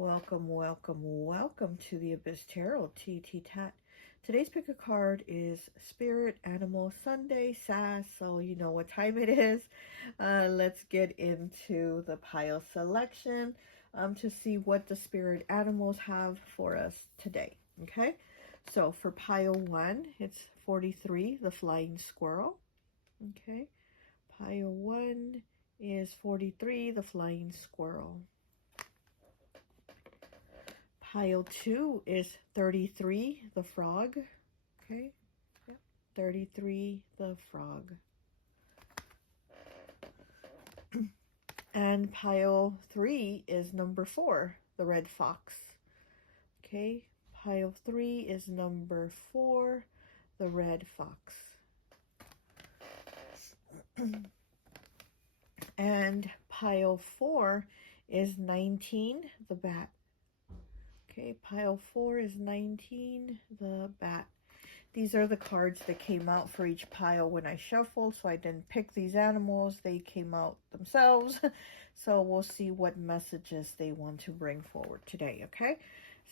Welcome to the Abyss Tarot T.A.T. Today's pick a card is Spirit Animal Sunday S.A.S, so you know what time it is. Let's get into the pile selection to see what the spirit animals have for us today. Okay, so for pile 1, it's 43, the flying squirrel. Okay, pile 1 is 43, the flying squirrel. Pile 2 is 33, the frog. Okay, yep. 33, the frog. And pile 3 is number 4, the red fox. Okay, pile 3 is number 4, the red fox. And pile 4 is 19, the bat. Okay, pile 4 is 19, the bat. These are the cards that came out for each pile when I shuffled, so I didn't pick these animals. They came out themselves. So we'll see what messages they want to bring forward today, okay?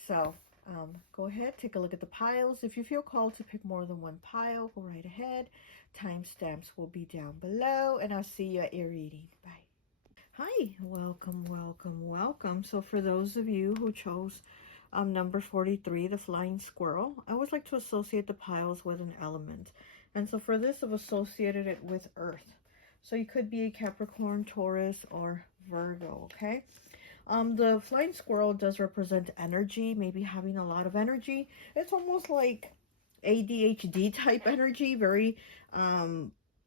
So go ahead, take a look at the piles. If you feel called to pick more than one pile, go right ahead. Timestamps will be down below, and I'll see you at your reading. Bye. Hi, welcome. So for those of you who chose number 43, the flying squirrel, I always like to associate the piles with an element. And so for this, I've associated it with earth. So you could be a Capricorn, Taurus, or Virgo, okay? The flying squirrel does represent energy, maybe having a lot of energy. It's almost like ADHD type energy, very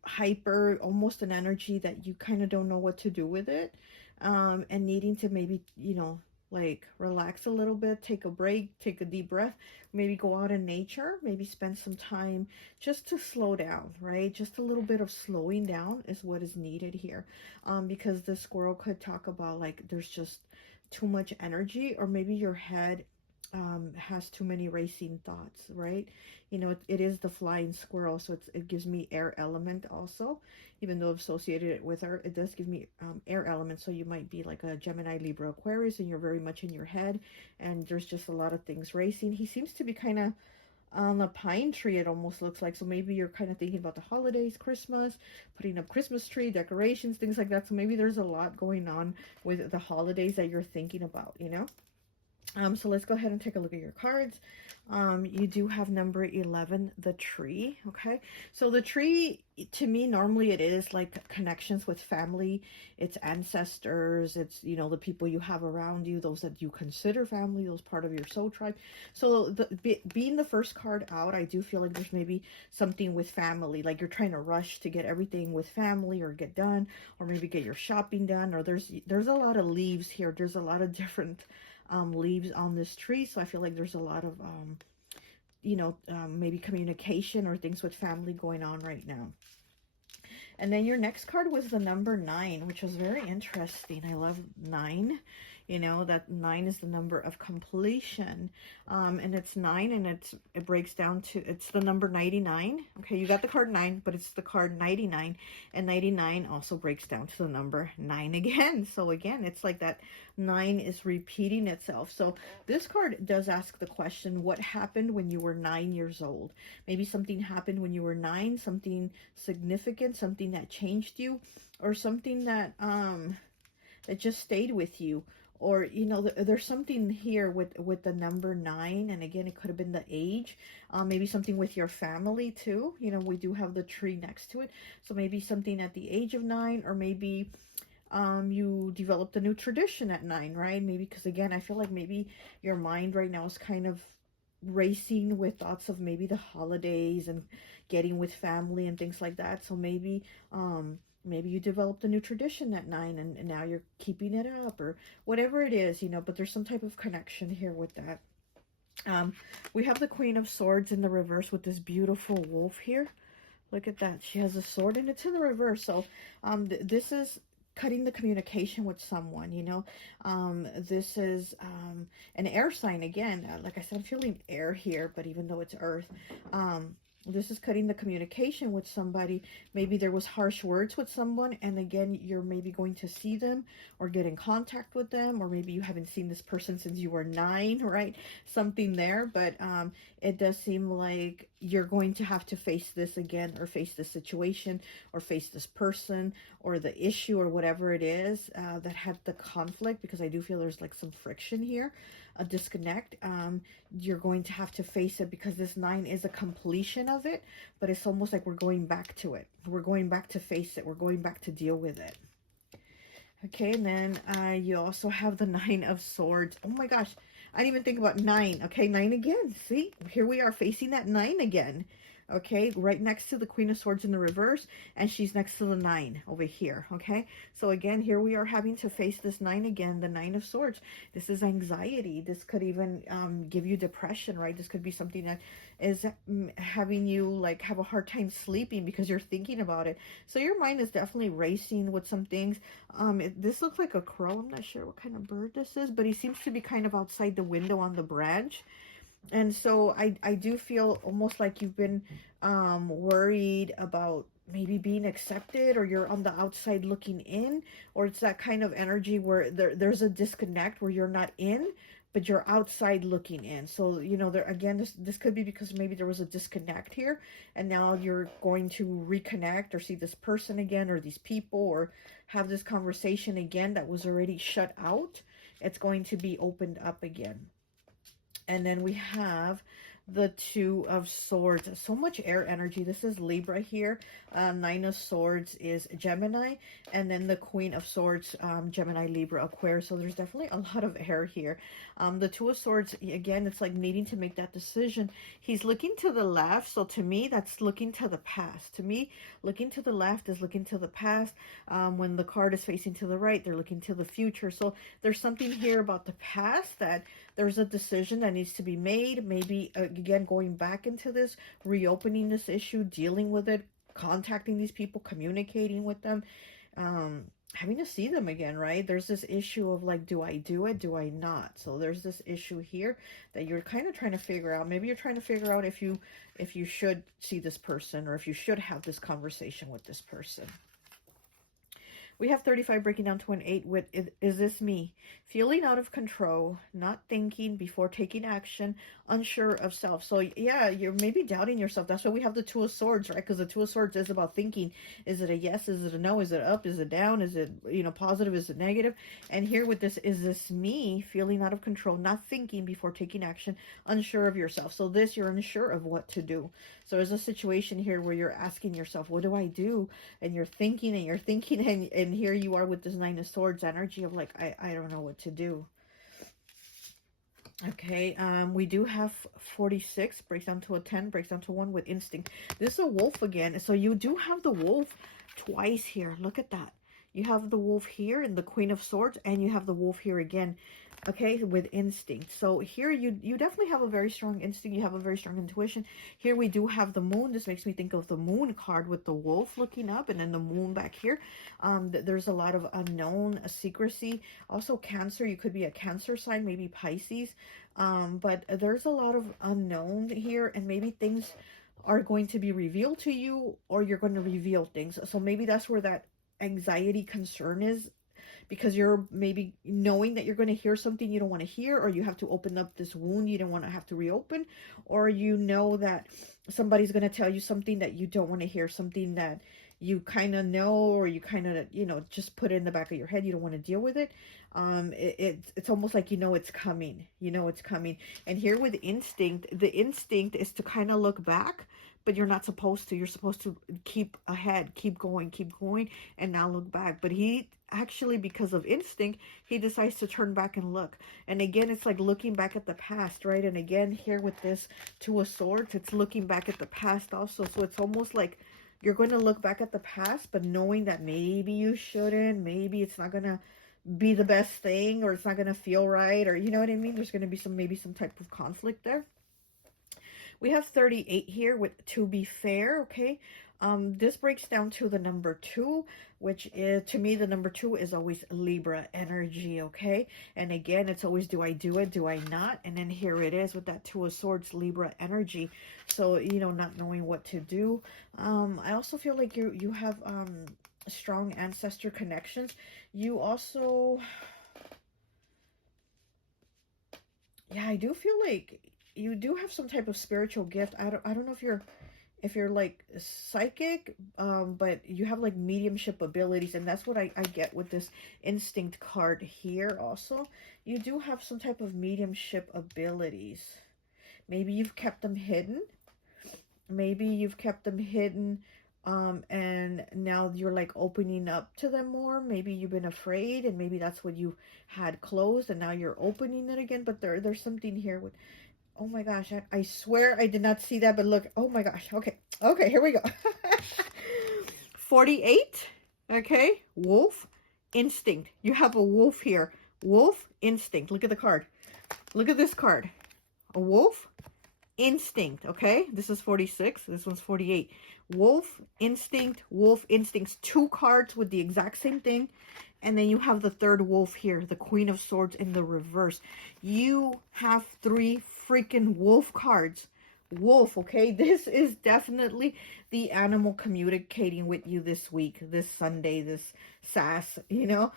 hyper, almost an energy that you kind of don't know what to do with it, and needing to maybe, you know, like relax a little bit, take a break, take a deep breath, maybe go out in nature, maybe spend some time just to slow down, right? Just a little bit of slowing down is what is needed here, because the squirrel could talk about like there's just too much energy, or maybe your head has too many racing thoughts, right? You know, it is the flying squirrel, so it gives me air element also. Even though I've associated it with earth, it does give me air element. So you might be like a Gemini, Libra, Aquarius, and you're very much in your head, and there's just a lot of things racing. He seems to be kind of on a pine tree, it almost looks like. So maybe you're kind of thinking about the holidays, Christmas, putting up Christmas tree, decorations, things like that. So maybe there's a lot going on with the holidays that you're thinking about, you know? So let's go ahead and take a look at your cards. You do have number 11, the tree. Okay, so the tree, to me, normally it is like connections with family, it's ancestors, it's, you know, the people you have around you, those that you consider family, those part of your soul tribe. So being the first card out, I do feel like there's maybe something with family, like you're trying to rush to get everything with family or get done, or maybe get your shopping done, or there's a lot of leaves here. There's a lot of different leaves on this tree, so I feel like there's a lot of you know, maybe communication or things with family going on right now. And then your next card was the number 9, which was very interesting. I love 9. You know, that 9 is the number of completion. And it's 9, and it breaks down to, it's the number 99. Okay, you got the card 9, but it's the card 99. And 99 also breaks down to the number 9 again. So again, it's like that 9 is repeating itself. So this card does ask the question, what happened when you were 9 years old? Maybe something happened when you were 9, something significant, something that changed you, or something that that just stayed with you. Or, you know, there's something here with the number 9, and again, it could have been the age, maybe something with your family too. You know, we do have the tree next to it, so maybe something at the age of 9, or maybe you developed a new tradition at 9, right? Maybe, because again, I feel like maybe your mind right now is kind of racing with thoughts of maybe the holidays and getting with family and things like that. So maybe maybe you developed a new tradition at 9, and now you're keeping it up, or whatever it is, you know, but there's some type of connection here with that. We have the Queen of Swords in the reverse with this beautiful wolf here. Look at that. She has a sword, and it's in the reverse. So this is cutting the communication with someone, you know. This is an air sign again. Like I said, I'm feeling air here, but even though it's earth, This is cutting the communication with somebody. Maybe there was harsh words with someone, and again, you're maybe going to see them or get in contact with them, or maybe you haven't seen this person since you were 9, right? Something there, but it does seem like you're going to have to face this again, or face this situation, or face this person, or the issue, or whatever it is that had the conflict, because I do feel there's like some friction here, a disconnect. You're going to have to face it, because this 9 is a completion of it, but it's almost like we're going back to it. We're going back to face it. We're going back to deal with it. Okay, and then you also have the 9 of Swords. Oh my gosh, I didn't even think about 9. Okay, 9 again. See, here we are facing that 9 again. Okay, right next to the Queen of Swords in the reverse, and she's next to the 9 over here. Okay, so again, here we are having to face this 9 again, the 9 of Swords. This is anxiety. This could even give you depression, right? This could be something that is having you like have a hard time sleeping because you're thinking about it. So your mind is definitely racing with some things. This looks like a crow. I'm not sure what kind of bird this is, but he seems to be kind of outside the window on the branch. And so I do feel almost like you've been worried about maybe being accepted, or you're on the outside looking in, or it's that kind of energy where there's a disconnect where you're not in, but you're outside looking in. So, you know, there again, this could be because maybe there was a disconnect here, and now you're going to reconnect or see this person again, or these people, or have this conversation again that was already shut out. It's going to be opened up again. And then we have the 2 of Swords. So much air energy. This is Libra here. 9 of Swords is Gemini. And then the Queen of Swords, Gemini, Libra, Aquarius. So there's definitely a lot of air here. The 2 of Swords, again, it's like needing to make that decision. He's looking to the left. So to me, that's looking to the past. To me, looking to the left is looking to the past. When the card is facing to the right, they're looking to the future. So there's something here about the past that there's a decision that needs to be made. Maybe, again, going back into this, reopening this issue, dealing with it, contacting these people, communicating with them, having to see them again, right? There's this issue of like, do I do it? Do I not? So there's this issue here that you're kind of trying to figure out. Maybe you're trying to figure out if you should see this person, or if you should have this conversation with this person. We have 35 breaking down to an 8 with, is this me? Feeling out of control, not thinking before taking action, unsure of self. So yeah, you're maybe doubting yourself. That's why we have the 2 of Swords, right? Because the 2 of Swords is about thinking. Is it a yes? Is it a no? Is it up? Is it down? Is it, you know, positive? Is it negative? And here with this, is this me? Feeling out of control, not thinking before taking action, unsure of yourself. So this, you're unsure of what to do. So there's a situation here where you're asking yourself, what do I do? And you're thinking, and here you are with this 9 of Swords energy of like, I don't know what to do. Okay, we do have 46, breaks down to a 10, breaks down to 1 with instinct. This is a wolf again. So you do have the wolf twice here. Look at that. You have the wolf here in the Queen of Swords, and you have the wolf here again, okay, with instinct. So here you definitely have a very strong instinct. You have a very strong intuition. Here we do have the moon. This makes me think of the moon card with the wolf looking up, and then the moon back here. There's a lot of unknown, secrecy. Also Cancer, you could be a Cancer sign, maybe Pisces. But there's a lot of unknown here, and maybe things are going to be revealed to you, or you're going to reveal things. So maybe that's where that anxiety, concern is, because you're maybe knowing that you're going to hear something you don't want to hear, or you have to open up this wound you don't want to have to reopen, or you know that somebody's going to tell you something that you don't want to hear, something that you kind of know, or you kind of, you know, just put it in the back of your head. You don't want to deal with it. It's almost like, you know, it's coming, it's coming. And here with instinct, the instinct is to kind of look back, but you're not supposed to. You're supposed to keep ahead, keep going, and now look back. But he actually, because of instinct, he decides to turn back and look. And again, it's like looking back at the past, right? And again, here with this 2 of Swords, it's looking back at the past also. So it's almost like you're going to look back at the past, but knowing that maybe you shouldn't, maybe it's not going to be the best thing, or it's not going to feel right, or you know what I mean? There's going to be maybe some type of conflict there. We have 38 here with to be fair, okay? This breaks down to the number 2, which is, to me, the number 2 is always Libra energy, okay? And again, it's always, do I do it? Do I not? And then here it is with that 2 of Swords, Libra energy. So, you know, not knowing what to do. I also feel like you have strong ancestor connections. You also, yeah, I do feel like you do have some type of spiritual gift. I don't know if you're like psychic, but you have like mediumship abilities, and that's what I get with this instinct card here. Also, you do have some type of mediumship abilities. Maybe you've kept them hidden. Maybe you've kept them hidden, and now you're like opening up to them more. Maybe you've been afraid, and maybe that's what you had closed, and now you're opening it again. But there's something here with, oh my gosh, I swear I did not see that, but look, oh my gosh, okay, here we go. 48, okay, wolf, instinct. You have a wolf here, wolf, instinct. Look at the card. Look at this card. A wolf, instinct, okay? This is 46, this one's 48. Wolf, instinct, wolf, instincts. 2 cards with the exact same thing. And then you have the 3rd wolf here, the Queen of Swords in the reverse. You have 3 freaking wolf cards. Wolf, okay? This is definitely the animal communicating with you this week, this Sunday, this S.A.S, you know?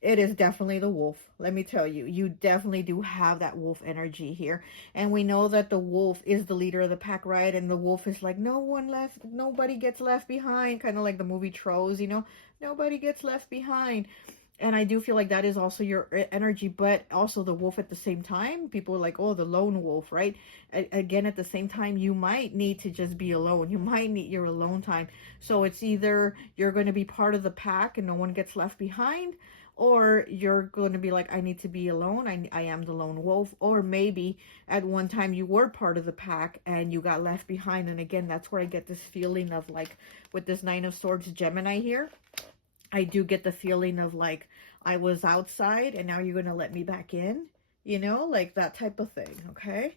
It is definitely the wolf. Let me tell you, you definitely do have that wolf energy here. And we know that the wolf is the leader of the pack, right? And the wolf is like, nobody gets left behind. Kind of like the movie Trolls, you know? Nobody gets left behind. And I do feel like that is also your energy, but also the wolf at the same time. People are like, oh, the lone wolf, right? Again, at the same time, you might need to just be alone. You might need your alone time. So it's either you're going to be part of the pack and no one gets left behind, or you're going to be like, I need to be alone. I am the lone wolf. Or maybe at one time you were part of the pack and you got left behind. And again, that's where I get this feeling of like, with this 9 of Swords Gemini here, I do get the feeling of like, I was outside and now you're going to let me back in, you know, like that type of thing. Okay.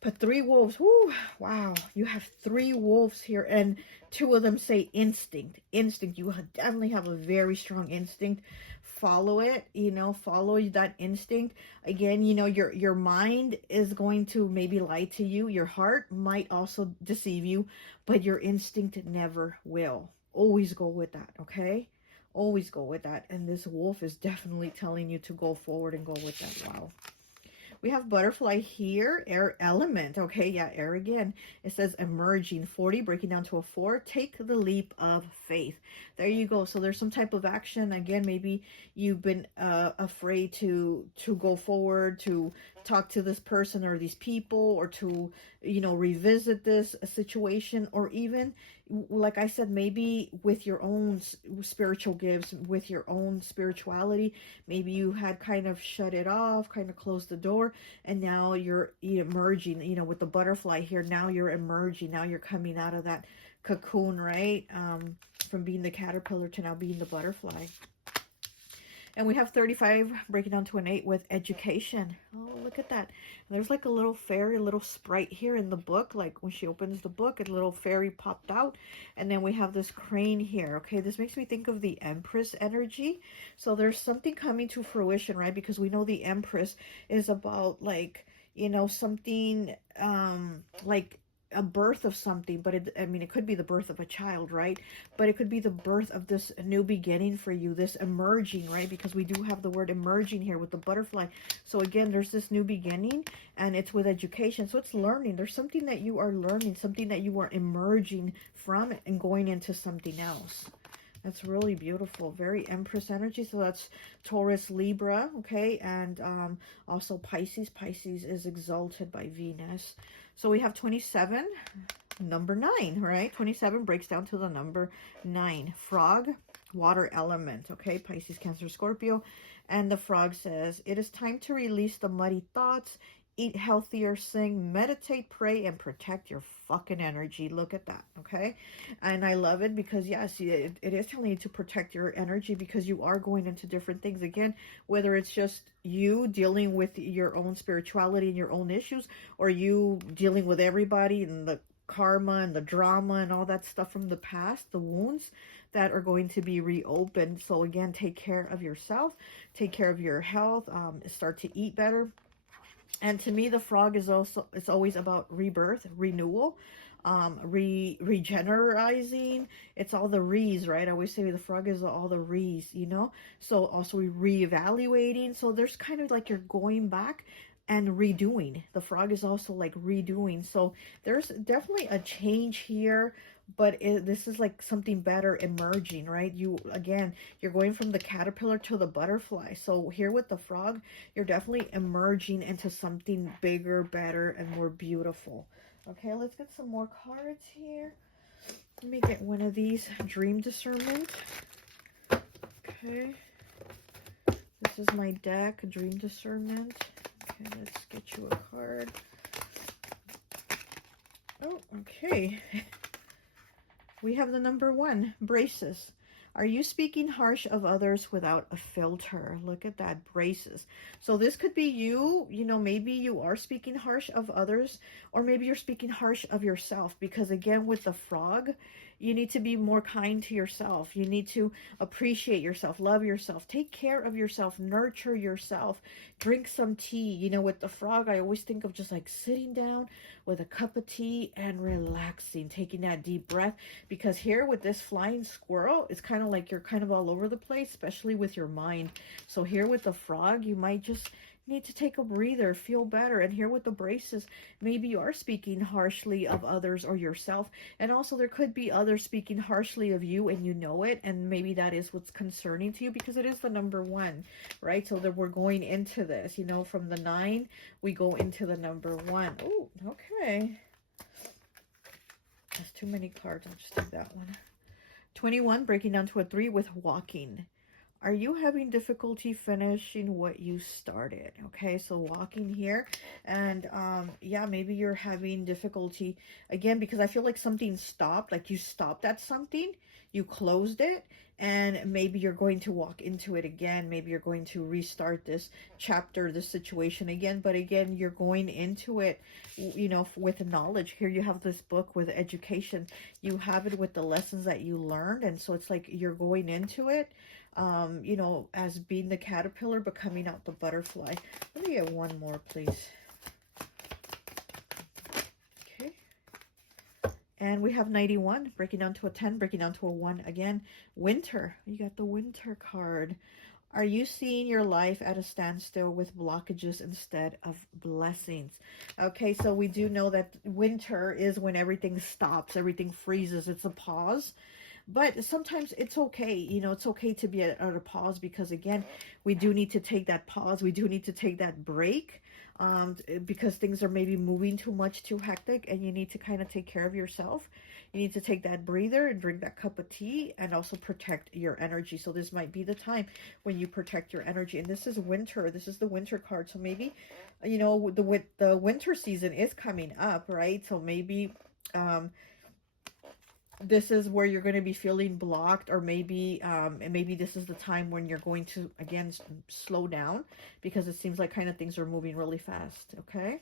But 3 wolves, whoo, wow, you have 3 wolves here, and 2 of them say instinct. Instinct, you definitely have a very strong instinct. Follow it, you know, follow that instinct. Again, you know, your mind is going to maybe lie to you. Your heart might also deceive you, but your instinct never will. Always go with that, okay? Always go with that. And this wolf is definitely telling you to go forward and go with that. Wow. We have butterfly here, air element. Okay, yeah, air again. It says emerging, 40, breaking down to a 4. Take the leap of faith. There you go. So there's some type of action. Again, maybe you've been afraid to go forward, to talk to this person or these people, or to, you know, revisit this situation, or even, like I said, maybe with your own spiritual gifts, with your own spirituality, maybe you had kind of shut it off, kind of closed the door, and now you're emerging, you know, with the butterfly here. Now you're emerging. Now you're coming out of that cocoon, right? From being the caterpillar to now being the butterfly. And we have 35 breaking down to an 8 with education. Oh, look at that. There's like a little fairy, a little sprite here in the book. Like when she opens the book, a little fairy popped out. And then we have this crane here. Okay, this makes me think of the Empress energy. So there's something coming to fruition, right? Because we know the Empress is about like, you know, something like a birth of something, but I mean, it could be the birth of a child, right? But it could be the birth of this new beginning for you, this emerging, right? Because we do have the word emerging here with the butterfly. So again, there's this new beginning, and it's with education. So it's learning. There's something that you are learning, something that you are emerging from and going into something else. That's really beautiful. Very Empress energy. So that's Taurus, Libra, okay? And also Pisces. Pisces is exalted by Venus. So we have 27, number 9, right? 27 breaks down to the number 9. Frog, water element, okay? Pisces, Cancer, Scorpio. And the frog says, it is time to release the muddy thoughts, eat healthier, sing, meditate, pray, and protect your fucking energy. Look at that, okay? And I love it because, yes, it is telling you to protect your energy because you are going into different things. Again, whether it's just you dealing with your own spirituality and your own issues, or you dealing with everybody and the karma and the drama and all that stuff from the past, the wounds that are going to be reopened. So again, take care of yourself, take care of your health, start to eat better. And to me, the frog is also, it's always about rebirth, renewal, regenerizing. It's all the re's, right? I always say the frog is all the re's, you know? So also reevaluating. So there's kind of like you're going back and redoing. The frog is also like redoing. So there's definitely a change here, but this is like something better emerging, right? You, again, you're going from the caterpillar to the butterfly. So here with the frog, you're definitely emerging into something bigger, better, and more beautiful. Okay, let's get some more cards here. Let me get one of these. Dream discernment. Okay. This is my deck, Dream discernment. Okay, let's get you a card. Oh, okay. We have the number 1, braces. Are you speaking harsh of others without a filter? Look at that, braces. So this could be you, you know, maybe you are speaking harsh of others, or maybe you're speaking harsh of yourself, because again, with the frog, you need to be more kind to yourself. You need to appreciate yourself, love yourself, take care of yourself, nurture yourself, drink some tea. You know, with the frog, I always think of just like sitting down with a cup of tea and relaxing, taking that deep breath, because here with this flying squirrel, it's kind of like you're kind of all over the place, especially with your mind. So here with the frog, you might just need to take a breather, feel better. And here with the braces, maybe you are speaking harshly of others or yourself. And also there could be others speaking harshly of you and you know it. And maybe that is what's concerning to you, because it is the number 1, right? So that we're going into this, you know, from the 9, we go into the number 1. Oh, okay. That's too many cards. I'll just take that one. 21, breaking down to a 3 with walking. Are you having difficulty finishing what you started? Okay, so walking here, and yeah, maybe you're having difficulty again, because I feel like something stopped, like you stopped at something, you closed it, and maybe you're going to walk into it again. Maybe you're going to restart this chapter, this situation again, but again, you're going into it, you know, with knowledge. Here you have this book with education, you have it with the lessons that you learned, and so it's like you're going into it, you know, as being the caterpillar, but coming out the butterfly. Let me get one more, please. Okay. And we have 91, breaking down to a 10, breaking down to a 1 again. Winter. You got the winter card. Are you seeing your life at a standstill with blockages instead of blessings? Okay, so we do know that winter is when everything stops, everything freezes. It's a pause. But sometimes it's okay, you know, it's okay to be at a pause, because again, we do need to take that pause. We do need to take that break, because things are maybe moving too much, too hectic, and you need to kind of take care of yourself. You need to take that breather and drink that cup of tea, and also protect your energy. So this might be the time when you protect your energy. And this is winter. This is the winter card. So maybe, you know, the winter season is coming up, right? So maybe, this is where you're going to be feeling blocked, or maybe maybe this is the time when you're going to again slow down, because it seems like kind of things are moving really fast. Okay,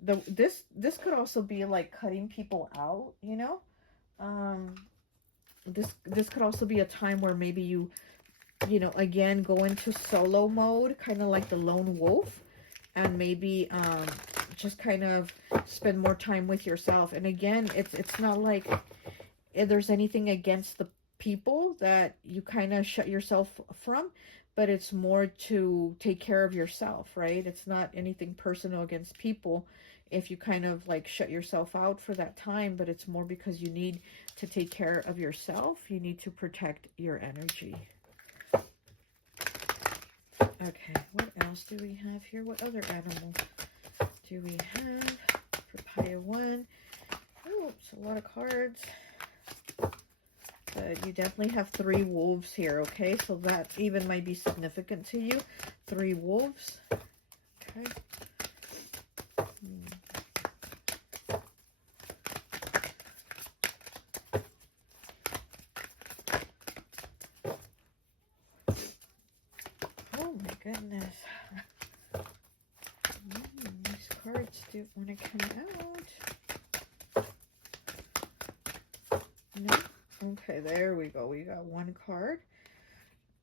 this could also be like cutting people out, you know. This could also be a time where maybe you know, again, go into solo mode, kind of like the lone wolf, and maybe just kind of spend more time with yourself. And again, it's not like there's anything against the people that you kind of shut yourself from, but it's more to take care of yourself, right? It's not anything personal against people if you kind of like shut yourself out for that time, but it's more because you need to take care of yourself. You need to protect your energy. Okay, what else do we have here? What other animal do we have for Pile 1? Oh, it's a lot of cards. But you definitely have 3 wolves here, okay? So that even might be significant to you. 3 wolves. Okay. Oh my goodness. it when it came out. No. Okay, there we go. We got one card.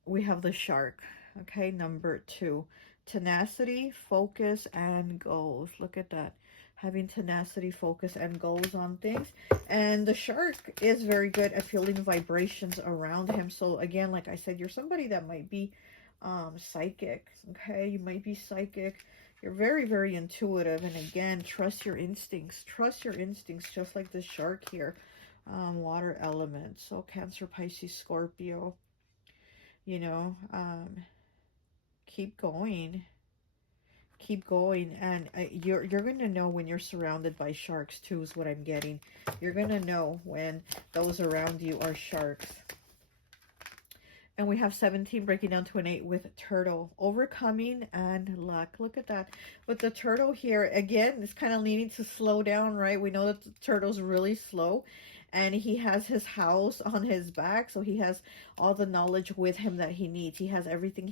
We have the shark. Okay, number 2. Tenacity, focus, and goals. Look at that. Having tenacity, focus, and goals on things. And the shark is very good at feeling vibrations around him. So again, like I said, you're somebody that might be psychic. Okay, you might be psychic. You're very, very intuitive. And again, trust your instincts. Trust your instincts, just like the shark here. Water element. So Cancer, Pisces, Scorpio. You know, keep going. Keep going. And you're going to know when you're surrounded by sharks too, is what I'm getting. You're going to know when those around you are sharks. And we have 17 breaking down to an 8 with turtle. Overcoming and luck. Look at that. With the turtle here, again, it's kind of needing to slow down, right? We know that the turtle's really slow. And he has his house on his back. So he has all the knowledge with him that he needs. He has everything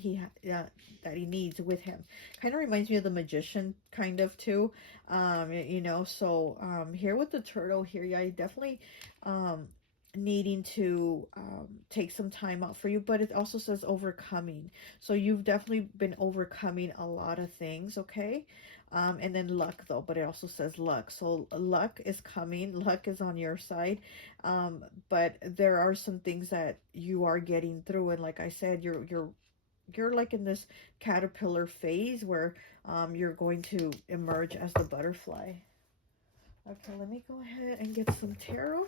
that he needs with him. Kind of reminds me of the magician, kind of, too. You know, so here with the turtle here, yeah, definitely... needing to take some time out for you, but it also says overcoming, so you've definitely been overcoming a lot of things. Okay, and then luck though, but it also says luck, so luck is coming, luck is on your side, but there are some things that you are getting through, and like I said, you're like in this caterpillar phase where you're going to emerge as the butterfly. Okay, let me go ahead and get some tarot.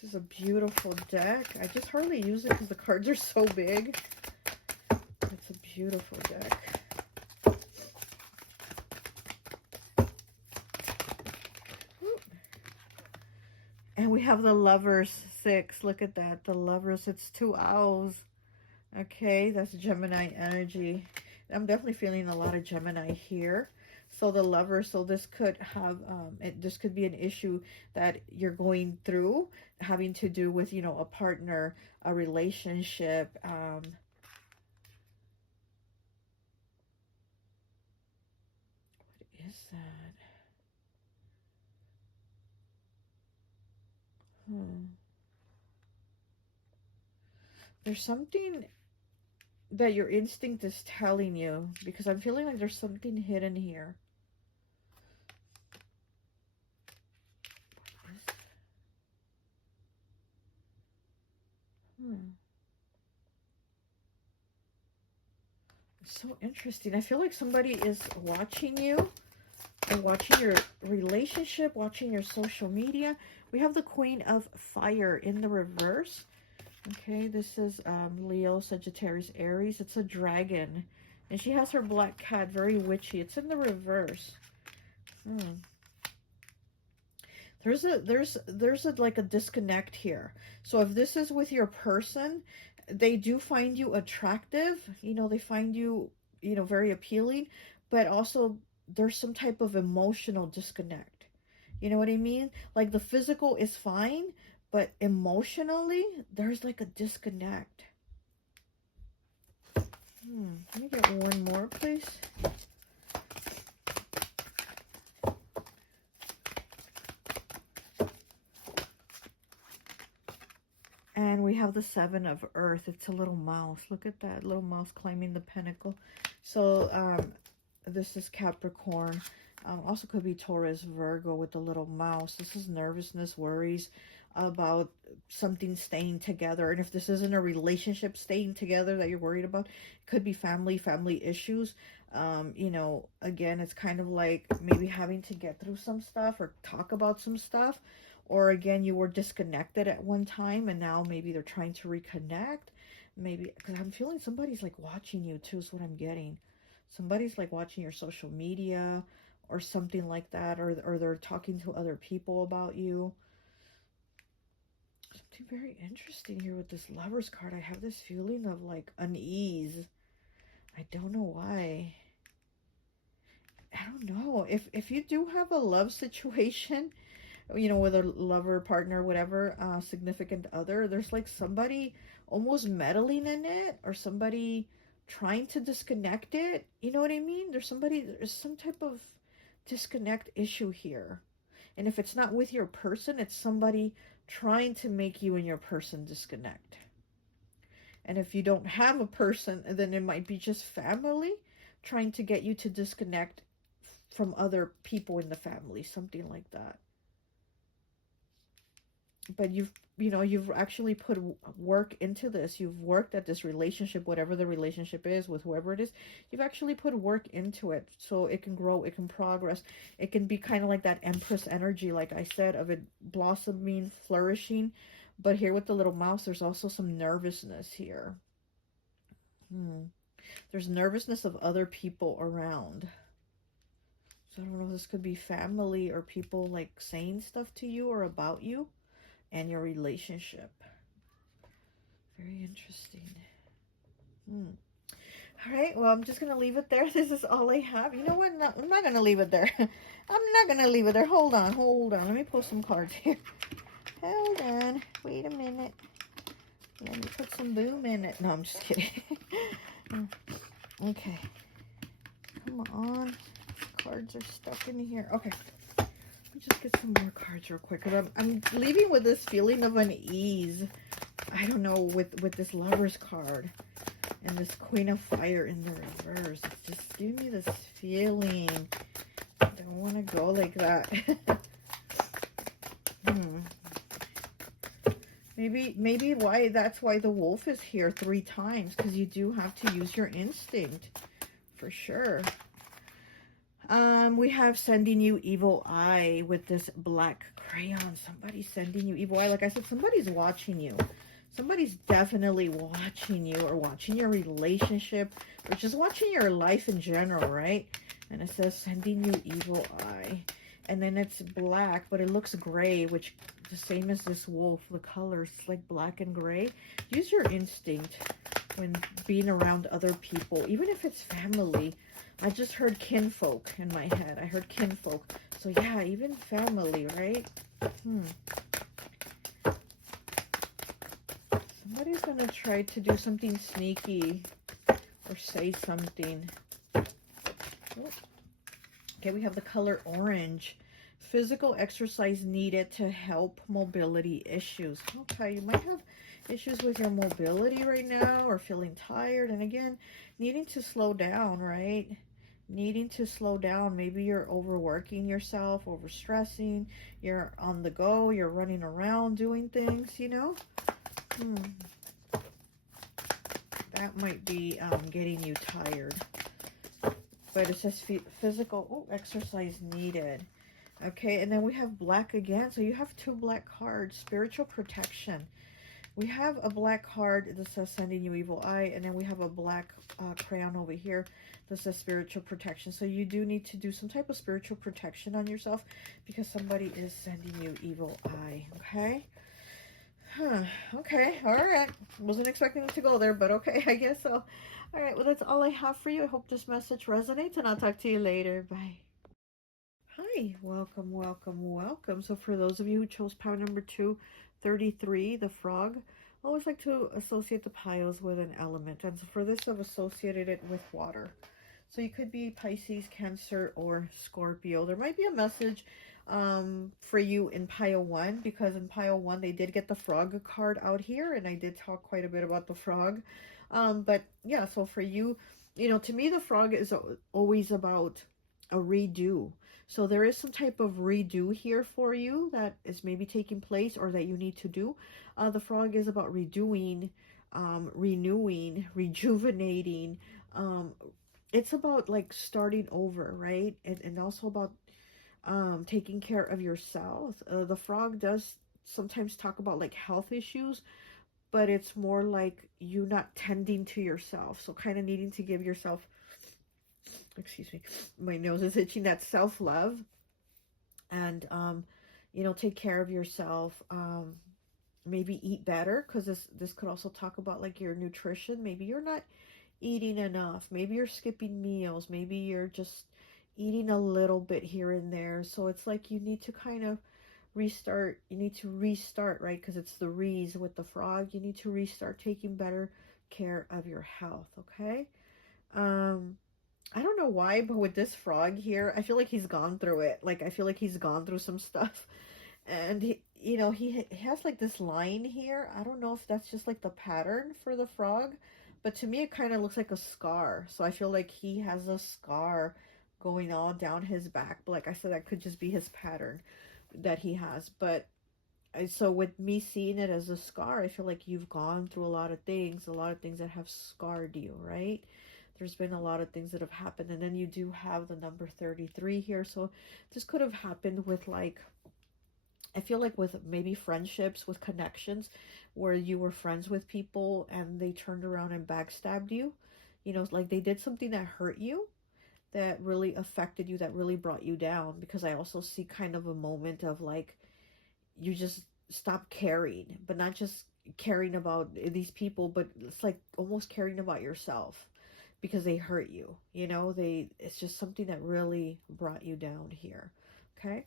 This is a beautiful deck. I just hardly use it because the cards are so big. It's a beautiful deck. And we have the Lovers 6. Look at that. The Lovers. It's 2 owls. Okay, that's Gemini energy. I'm definitely feeling a lot of Gemini here. So the Lover, so this could have, this could be an issue that you're going through, having to do with, you know, a partner, a relationship. What is that? There's something that your instinct is telling you, because I'm feeling like there's something hidden here. It's so interesting. I feel like somebody is watching you, and watching your relationship, watching your social media. We have the Queen of Fire in the reverse. Okay, this is Leo, Sagittarius, Aries. It's a dragon. And she has her black cat, very witchy. It's in the reverse. There's like a disconnect here. So if this is with your person, they do find you attractive. You know, they find you, you know, very appealing. But also there's some type of emotional disconnect. You know what I mean? Like the physical is fine, but emotionally, there's like a disconnect. Let me get one more, please. And we have the 7 of Earth. It's a little mouse. Look at that little mouse climbing the pinnacle. So this is Capricorn. Also could be Taurus, Virgo with the little mouse. This is nervousness, worries about something staying together. And if this isn't a relationship staying together that you're worried about, it could be family issues. You know, again, it's kind of like maybe having to get through some stuff or talk about some stuff. Or again, you were disconnected at one time and now maybe they're trying to reconnect. Maybe, because I'm feeling somebody's like watching you too, is what I'm getting. Somebody's like watching your social media or something like that. Or they're talking to other people about you. Something very interesting here with this Lover's card. I have this feeling of like unease. I don't know why. I don't know. If you do have a love situation, you know, with a lover, partner, whatever, significant other, there's like somebody almost meddling in it, or somebody trying to disconnect it. You know what I mean? There's some type of disconnect issue here. And if it's not with your person, it's somebody trying to make you and your person disconnect. And if you don't have a person, then it might be just family trying to get you to disconnect from other people in the family, something like that. But you've actually put work into this. You've worked at this relationship, whatever the relationship is, with whoever it is. You've actually put work into it so it can grow, it can progress. It can be kind of like that Empress energy, like I said, of it blossoming, flourishing. But here with the little mouse, there's also some nervousness here. There's nervousness of other people around. So I don't know if this could be family or people like saying stuff to you or about you and your relationship. Very interesting. All right, well, I'm just going to leave it there. This is all I have. You know what? No, I'm not going to leave it there. I'm not going to leave it there. Hold on. Let me pull some cards here. Hold on. Wait a minute. Let me put some boom in it. No, I'm just kidding. Okay. Come on. Cards are stuck in here. Okay. Let me just get some more cards real quick. I'm leaving with this feeling of unease. I don't know, with this Lover's card and this Queen of Fire in the reverse. It's just giving me this feeling. I don't want to go like that. Maybe that's why the wolf is here 3 times, because you do have to use your instinct for sure. We have sending you evil eye with this black crayon. Somebody's sending you evil eye. Like I said, somebody's watching you. Somebody's definitely watching you, or watching your relationship, or just watching your life in general, right? And it says sending you evil eye. And then it's black, but it looks gray, which the same as this wolf. The colors like black and gray. Use your instinct when being around other people, even if it's family. I just heard kinfolk in my head. I heard kinfolk. So yeah, even family, right? Somebody's going to try to do something sneaky or say something. Okay, we have the color orange. Physical exercise needed to help mobility issues. Okay, you might have issues with your mobility right now, or feeling tired. And again, needing to slow down, right? Needing to slow down. Maybe you're overworking yourself, overstressing. You're on the go. You're running around doing things, you know? That might be getting you tired. But it says physical exercise needed. Okay, and then we have black again. So you have 2 black cards. Spiritual protection. We have a black card that says sending you evil eye. And then we have a black crayon over here that says spiritual protection. So you do need to do some type of spiritual protection on yourself, because somebody is sending you evil eye. Okay. Okay, all right. Wasn't expecting it to go there, but okay, I guess so. All right, well, that's all I have for you. I hope this message resonates, and I'll talk to you later. Bye. Hi, welcome, welcome, welcome. So for those of you who chose pile number 233, the frog, I always like to associate the piles with an element. And so for this, I've associated it with water. So you could be Pisces, Cancer, or Scorpio. There might be a message for you in pile 1, because in pile 1 they did get the frog card out here, and I did talk quite a bit about the frog. But yeah, so for you, to me the frog is always about a redo. So there is some type of redo here for you that is maybe taking place, or that you need to do. The frog is about redoing, renewing, rejuvenating. It's about like starting over, right? And also about taking care of yourself. The frog does sometimes talk about like health issues, but it's more like you not tending to yourself. So kind of needing to give yourself, excuse me, my nose is itching, that self-love, and take care of yourself. Maybe eat better, because this could also talk about like your nutrition. Maybe you're not eating enough. Maybe you're skipping meals. Maybe you're just eating a little bit here and there. So it's like you need to kind of restart. You need to restart, right? Because it's the re's with the frog. You need to restart taking better care of your health, okay? I don't know why, but with this frog here, I feel like he's gone through it. Like, I feel like he's gone through some stuff. And he, he has like this line here. I don't know if that's just like the pattern for the frog, but to me it kind of looks like a scar. So I feel like he has a scar going all down his back. But like I said, that could just be his pattern that he has. But so with me seeing it as a scar, I feel like you've gone through a lot of things that have scarred you, right? There's been a lot of things that have happened, and then you do have the number 33 here. So this could have happened with like, I feel like with maybe friendships, with connections, where you were friends with people and they turned around and backstabbed you. Like they did something that hurt you, that really affected you, that really brought you down. Because I also see kind of a moment of like, you just stop caring, but not just caring about these people, but it's like almost caring about yourself because they hurt you. It's just something that really brought you down here. Okay.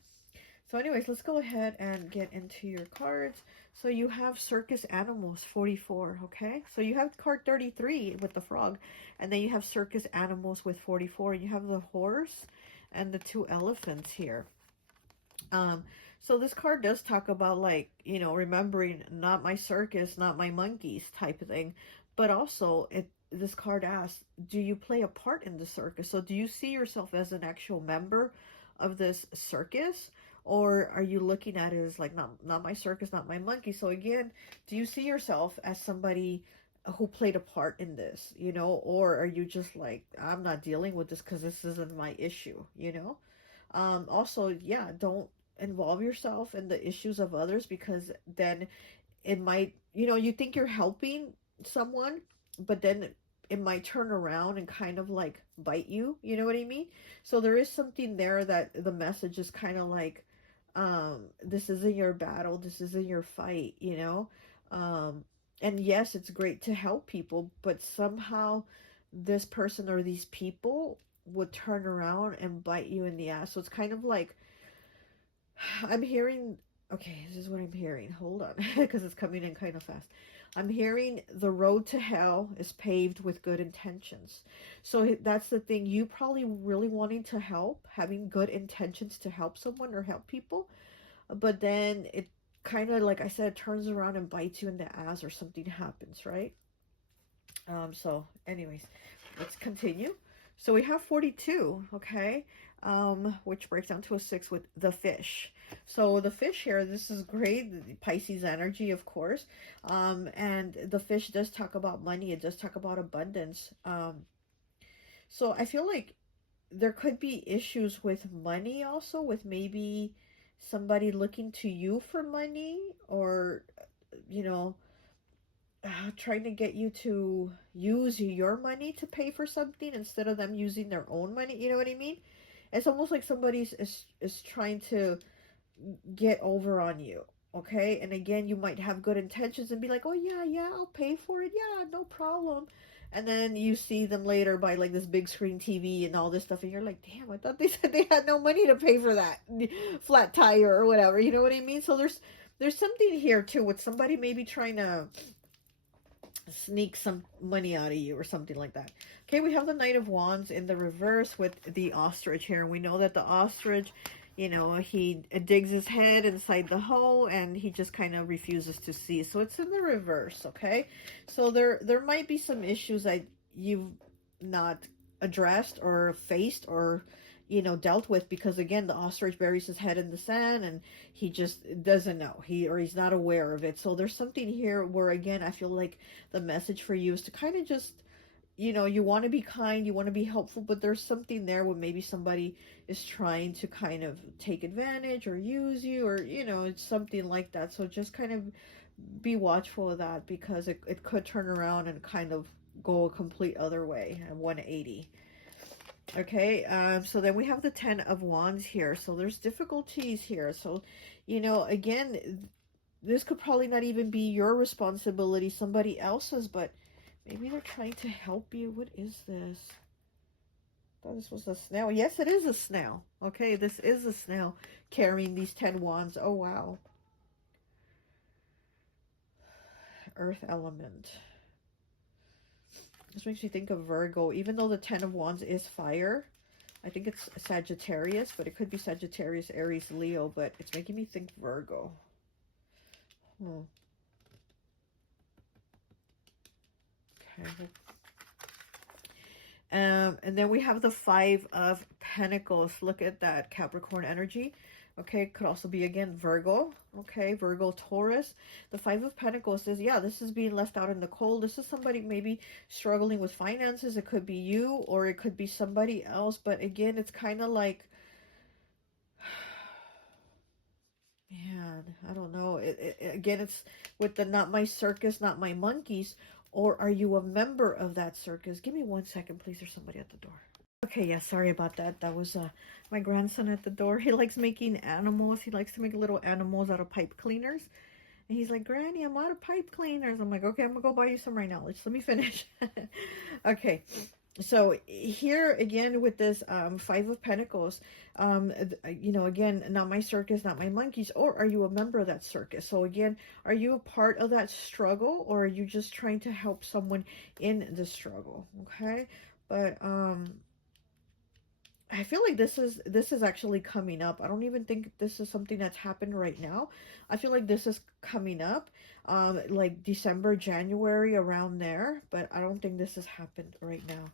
So anyways, let's go ahead and get into your cards. So you have Circus Animals 44, okay? So you have card 33 with the frog, and then you have Circus Animals with 44. You have the horse and the two elephants here. So this card does talk about like, remembering not my circus, not my monkeys type of thing. But also this card asks, do you play a part in the circus? So do you see yourself as an actual member of this circus? Or are you looking at it as like, not my circus, not my monkey? So again, do you see yourself as somebody who played a part in this, or are you just like, I'm not dealing with this because this isn't my issue, Also, yeah, don't involve yourself in the issues of others, because then it might, you think you're helping someone, but then it might turn around and kind of like bite you, you know what I mean? So there is something there that the message is kind of like, this isn't your battle, this isn't your fight, and yes, it's great to help people, but somehow this person or these people would turn around and bite you in the ass. So it's kind of like, I'm hearing, okay, this is what I'm hearing. Hold on, because it's coming in kind of fast. I'm hearing the road to hell is paved with good intentions. So that's the thing. You probably really wanting to help, having good intentions to help someone or help people, but then it kind of, like I said, turns around and bites you in the ass or something happens, right? So anyways, let's continue. So we have 42, okay? Which breaks down to a 6 with the fish. So the fish here, this is great. Pisces energy, of course. And the fish does talk about money. It does talk about abundance. So I feel like there could be issues with money also, with maybe somebody looking to you for money, or, you know, trying to get you to use your money to pay for something instead of them using their own money. You know what I mean? It's almost like somebody's is trying to get over on you. Okay, and again, you might have good intentions and be like, oh yeah, I'll pay for it, yeah, no problem. And then you see them later by like this big screen TV and all this stuff, and you're like, damn, I thought they said they had no money to pay for that flat tire or whatever. You know what I mean? So there's something here too with somebody maybe trying to sneak some money out of you or something like that. Okay, we have the Knight of Wands in the reverse with the ostrich here. And we know that the ostrich, he digs his head inside the hole and he just kind of refuses to see. So it's in the reverse, okay? So there might be some issues that you've not addressed or faced or dealt with, because again, the ostrich buries his head in the sand and he just doesn't know, he's not aware of it. So there's something here where, again, I feel like the message for you is to kind of just, you want to be kind, you want to be helpful, but there's something there where maybe somebody is trying to kind of take advantage or use you, or it's something like that. So just kind of be watchful of that, because it could turn around and kind of go a complete other way at 180. Okay, so then we have the 10 of Wands here. So there's difficulties here. So, again, this could probably not even be your responsibility, somebody else's, but maybe they're trying to help you. What is this? I thought this was a snail. Yes, it is a snail. Okay, this is a snail carrying these 10 wands. Oh, wow. Earth element. This makes me think of Virgo, even though the Ten of Wands is fire. I think it's Sagittarius, but it could be Sagittarius, Aries, Leo, but it's making me think Virgo. Okay. And then we have the Five of Pentacles. Look at that Capricorn energy. Okay, could also be, again, Virgo. Okay, Virgo, Taurus. The Five of Pentacles is, yeah, this is being left out in the cold. This is somebody maybe struggling with finances. It could be you, or it could be somebody else. But again, it's kind of like, man, I don't know. Again, it's with the not my circus, not my monkeys. Or are you a member of that circus? Give me 1 second, please. There's somebody at the door. Okay, yeah, sorry about that. That was my grandson at the door. He likes making animals. He likes to make little animals out of pipe cleaners. And he's like, Granny, I'm out of pipe cleaners. I'm like, okay, I'm going to go buy you some right now. Let me finish. Okay, so here again with this Five of Pentacles, you know, again, not my circus, not my monkeys. Or are you a member of that circus? So again, are you a part of that struggle, or are you just trying to help someone in the struggle? Okay, but I feel like this is actually coming up. I don't even think this is something that's happened right now. I feel like this is coming up, like December, January, around there. But I don't think this has happened right now.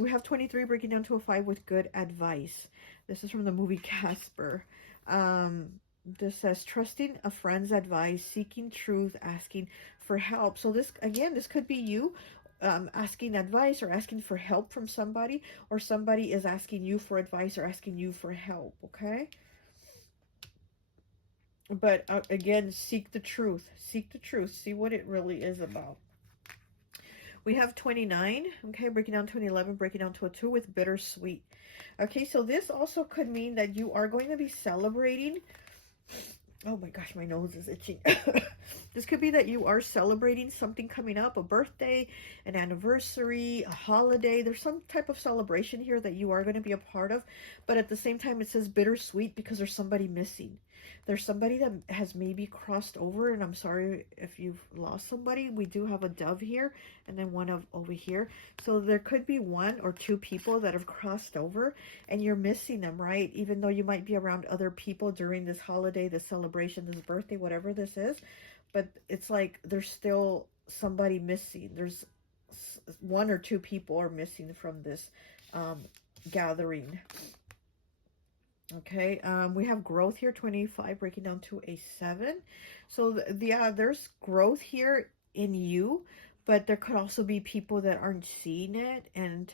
We have 23 breaking down to a 5 with good advice. This is from the movie Casper. This says, trusting a friend's advice, seeking truth, asking for help. So this, again, this could be you. Asking advice or asking for help from somebody, or somebody is asking you for advice or asking you for help. Okay, but again, seek the truth, see what it really is about. We have 29. Okay, breaking down to an 11, breaking down to a 2 with bittersweet. Okay, so this also could mean that you are going to be celebrating. Oh my gosh, my nose is itching. This could be that you are celebrating something coming up, a birthday, an anniversary, a holiday. There's some type of celebration here that you are going to be a part of. But at the same time, it says bittersweet because there's somebody missing. There's somebody that has maybe crossed over, and I'm sorry if you've lost somebody. We do have a dove here and then one over here. So there could be 1 or 2 people that have crossed over and you're missing them, right? Even though you might be around other people during this holiday, this celebration, this birthday, whatever this is. But it's like there's still somebody missing. There's 1 or 2 people are missing from this gathering. Okay, we have growth here, 25, breaking down to a 7. So, yeah, there's growth here in you, but there could also be people that aren't seeing it and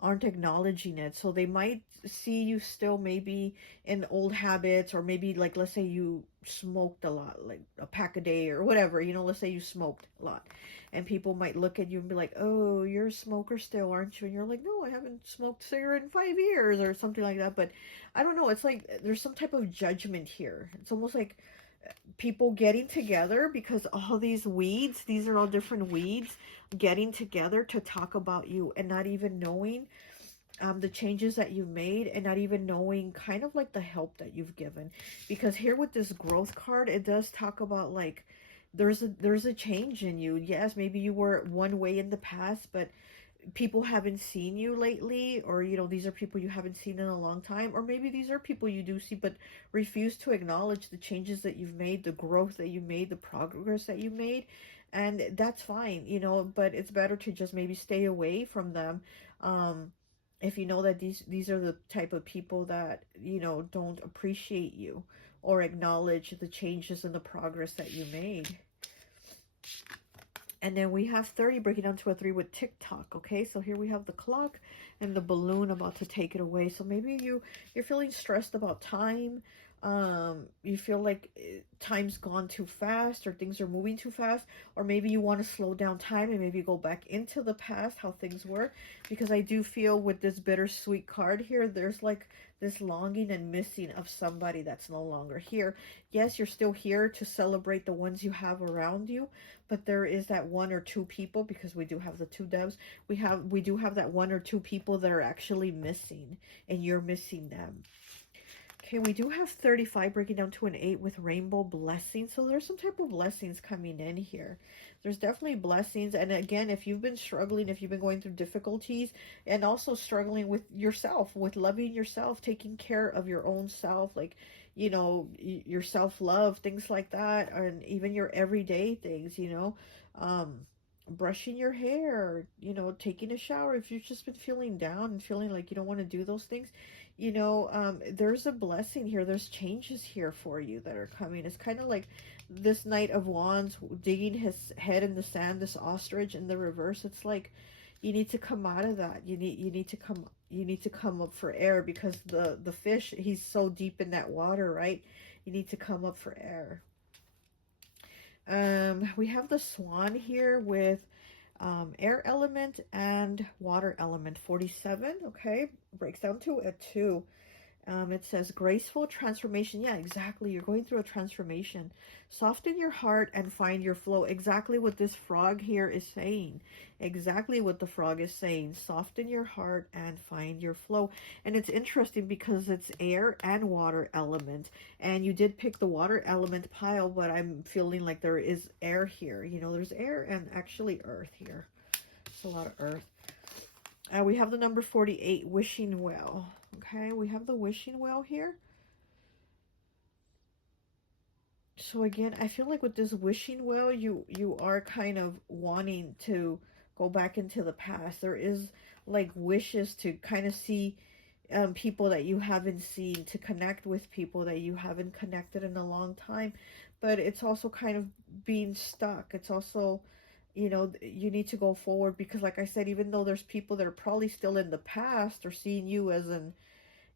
aren't acknowledging it. So they might see you still maybe in old habits, or maybe, like, let's say you smoked a lot, like a pack a day or whatever, you know, let's say you smoked a lot. And people might look at you and be like, oh, you're a smoker still, aren't you? And you're like, no, I haven't smoked a cigarette in 5 years or something like that. But I don't know. It's like there's some type of judgment here. It's almost like people getting together because all these weeds, these are all different weeds, getting together to talk about you and not even knowing the changes that you've made, and not even knowing kind of like the help that you've given. Because here with this growth card, it does talk about like there's a change in you. Yes, maybe you were one way in the past, but people haven't seen you lately, or you know, these are people you haven't seen in a long time, or maybe these are people you do see but refuse to acknowledge the changes that you've made, the growth that you made, the progress that you made. And that's fine, you know, but it's better to just maybe stay away from them if you know that these are the type of people that, you know, don't appreciate you or acknowledge the changes and the progress that you made. And then we have 30 breaking down to a 3 with TikTok. Okay, so here we have the clock and the balloon about to take it away. So maybe you're feeling stressed about time. You feel like time's gone too fast, or things are moving too fast, or maybe you want to slow down time and maybe go back into the past, how things were. Because I do feel with this bittersweet card here, there's like this longing and missing of somebody that's no longer here. Yes, you're still here to celebrate the ones you have around you, but there is that 1 or 2 people, because we do have the 2 doves. We do have that 1 or 2 people that are actually missing, and you're missing them. Okay, we do have 35 breaking down to an 8 with rainbow blessings. So there's some type of blessings coming in here. There's definitely blessings. And again, if you've been struggling, if you've been going through difficulties and also struggling with yourself, with loving yourself, taking care of your own self, like, you know, your self-love, things like that, and even your everyday things, you know, brushing your hair, you know, taking a shower, if you've just been feeling down and feeling like you don't want to do those things, you know, there's a blessing here. There's changes here for you that are coming. It's kind of like this Knight of Wands digging his head in the sand, this ostrich in the reverse. It's like you need to come out of that. You need to come up for air, because the fish, he's so deep in that water, right? You need to come up for air. We have the swan here with air element and water element. 47, okay, breaks down to a 2. It says graceful transformation. Yeah, exactly. You're going through a transformation. Soften your heart and find your flow. Exactly what this frog here is saying. Exactly what the frog is saying. Soften your heart and find your flow. And it's interesting because it's air and water element. And you did pick the water element pile, but I'm feeling like there is air here. You know, there's air and actually earth here. It's a lot of earth. We have the number 48, wishing well. Okay, we have the wishing well here. So again, I feel like with this wishing well, you are kind of wanting to go back into the past. There is like wishes to kind of see people that you haven't seen, to connect with people that you haven't connected in a long time. But it's also kind of being stuck. It's also, you know, you need to go forward, because like I said, even though there's people that are probably still in the past or seeing you as an,